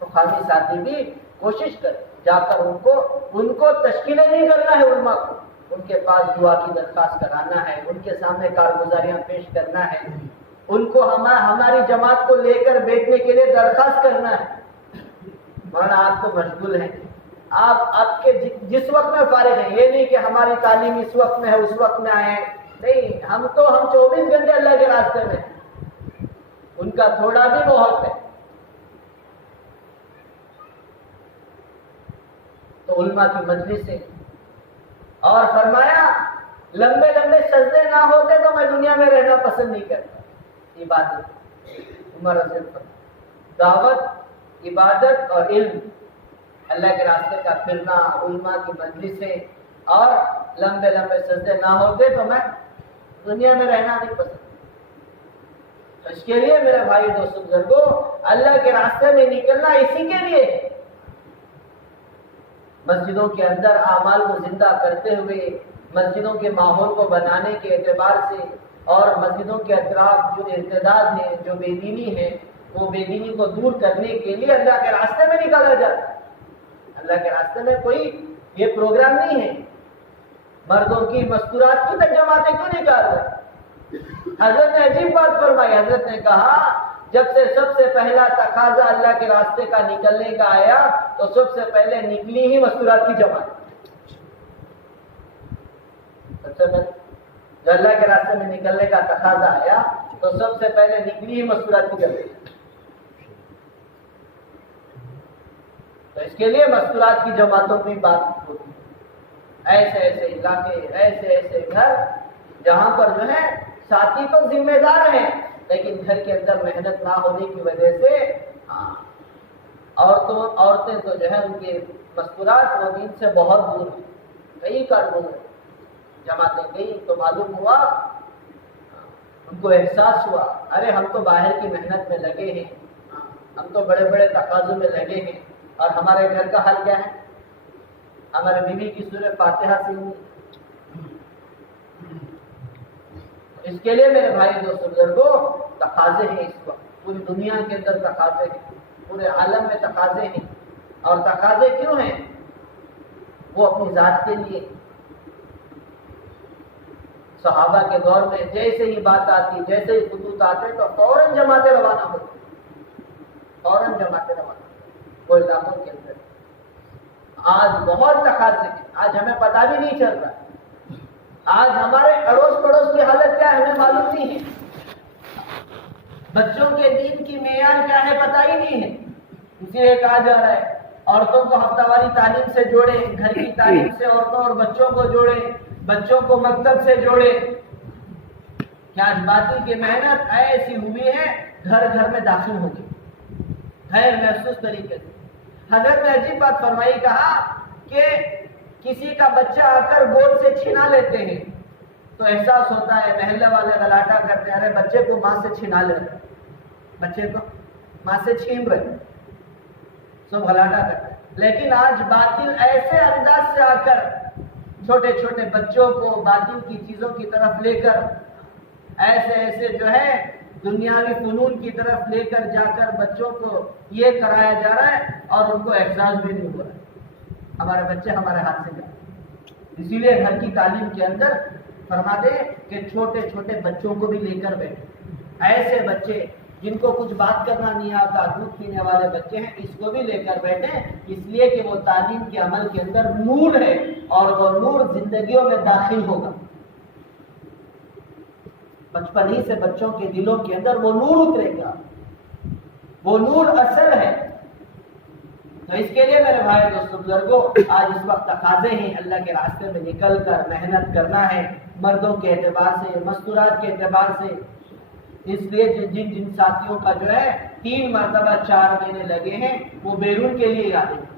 تو خامی ساتھی بھی کوشش کریں جا کر ان کو تشکیلیں نہیں کرنا ہے، علماء کو ان کے پاس دعا کی درخواست کرانا ہے، ان کے سامنے کارگزاریاں پیش کرنا ہے، ان کو ہماری جماعت کو لے کر بیٹھنے کے لیے درخواست کرنا ہے۔ مولانا آپ تو مشغول ہیں، آپ کے جس وقت میں فارغ ہیں، یہ نہیں کہ ہماری تعلیم اس وقت میں ہے اس وقت میں آئے، نہیں، ہم 24 گھنٹے اللہ کے راستے میں ہیں، ان کا تھوڑا بھی بہت ہے۔ تو علماء کی مجلس سے، اور فرمایا لمبے لمبے سجدے نہ ہوتے تو میں دنیا میں رہنا پسند نہیں کرتا۔ عبادت، عمر رضی اللہ، دعوت، عبادت اور علم، اللہ کے راستے کا پھرنا، علماء کی مجلسیں، اور لمبے لمبے سجدے نہ ہوتے تو میں دنیا میں رہنا نہیں پسند۔ تو اس کے لیے میرے بھائی دوستوں بزرگوں، اللہ کے راستے میں نکلنا اسی کے لیے، مسجدوں کے اندر اعمال کو زندہ کرتے ہوئے، مسجدوں کے ماحول کو بنانے کے اعتبار سے، اور مسجدوں کے اطراف جو ارتداد ہے، جو بے دینی ہے، وہ بے دینی کو دور کرنے کے لیے اللہ کے راستے میں نکالا جاتا ہے۔ اللہ کے راستے میں کوئی یہ پروگرام نہیں ہے۔ مردوں کی مستورات کی تک جماعتیں کیوں نکال رہے؟ حضرت نے عجیب بات فرمائی، حضرت نے کہا جب سے سب سے پہلا تقاضا اللہ کے راستے کا نکلنے کا آیا تو سب سے پہلے نکلی ہی مستورات کی جماعت۔ سب سے پہلے جب اللہ کے راستے میں نکلنے کا تقاضا آیا تو سب سے پہلے نکلی ہی مستورات کی جماعت۔ تو اس کے لیے مستورات کی جماعتوں کی بات ہوتی ہے۔ ایسے ایسے علاقے، ایسے ایسے گھر جہاں پر جو ہے ساتھی تو ذمہ دار ہیں، لیکن گھر کے اندر محنت نہ ہونے کی وجہ سے عورتیں تو جو ہے ان کے مستورات وہ دین سے بہت دور ہیں، کئی کا دور ہے۔ جماعتیں گئی تو معلوم ہوا، ان کو احساس ہوا، ارے ہم تو باہر کی محنت میں لگے ہیں، ہم تو بڑے بڑے تقاضوں میں لگے ہیں، اور ہمارے گھر کا حال کیا ہے؟ ہمارے بیوی کی سورہ فاتحہ سے نہیں۔ اس کے لیے میرے بھائی دوستوں بزرگوں تقاضے ہیں، اس وقت پوری دنیا کے اندر تقاضے ہیں، پورے عالم میں تقاضے ہیں۔ اور تقاضے کیوں ہیں؟ وہ اپنی ذات کے لیے۔ صحابہ کے دور میں جیسے ہی بات آتی، جیسے ہی خطوط آتے تو فوراً جماعتیں روانہ ہوتی، فوراً جماعتیں روانہ وہ علاقوں کے اندر۔ آج بہت تقاضے ہیں، آج ہمیں پتہ بھی نہیں چل رہا، آج ہمارے اڑوس پڑوس کی حالت کیا ہے ہمیں معلوم نہیں ہے، بچوں کے دین کی معیار کیا ہے پتہ ہی نہیں ہے۔ اسی لیے کہا جا رہا ہے عورتوں کو ہفتہ واری تعلیم سے جوڑیں، گھر کی تعلیم سے عورتوں اور بچوں کو جوڑیں، بچوں کو مکتب سے جوڑیں۔ کیا آج باطل کی محنت ایسی ہوئی ہے گھر گھر میں داخل ہو گئی غیر محسوس طریقے سے۔ حضرت نے عجیب بات فرمائی، کہا کہ کسی کا بچہ آ کر گود سے چھنا لیتے ہیں تو احساس ہوتا ہے، محلے والے غلاٹا کرتے ہیں، ارے بچے کو ماں سے چھنا لے رہے، بچے کو ماں سے چھین رہے، سب غلاٹا کرتے ہیں۔ لیکن آج باطل ایسے انداز سے آ کر چھوٹے چھوٹے بچوں کو باطل کی چیزوں کی طرف لے کر، ایسے ایسے جو ہے دنیاوی فنون کی طرف لے کر جا کر بچوں کو یہ کرایا جا رہا ہے اور ان کو احساس بھی نہیں ہوا ہے ہمارے بچے ہمارے ہاتھ سے جائیں۔ اسی لیے گھر کی تعلیم کے اندر فرما دے کہ چھوٹے چھوٹے بچوں کو بھی لے کر بیٹھے، ایسے بچے جن کو کچھ بات کرنا نہیں آتا، دودھ پینے والے بچے ہیں، اس کو بھی لے کر بیٹھے، اس لیے کہ وہ تعلیم کے عمل کے اندر نور ہے اور وہ نور زندگیوں میں داخل ہوگا۔ بچپن ہی سے بچوں کے دلوں کے اندر وہ نور اترے گا، وہ نور اثر ہے۔ تو اس کے لیے میرے بھائی دوستوں بزرگوں آج اس وقت تقاضے ہیں، اللہ کے راستے میں نکل کر محنت کرنا ہے، مردوں کے اعتبار سے، مستورات کے اعتبار سے۔ اس لیے جن ساتھیوں کا جو ہے 3 مرتبہ 4 مہینے لگے ہیں وہ بیرون کے لیے آتے ہیں،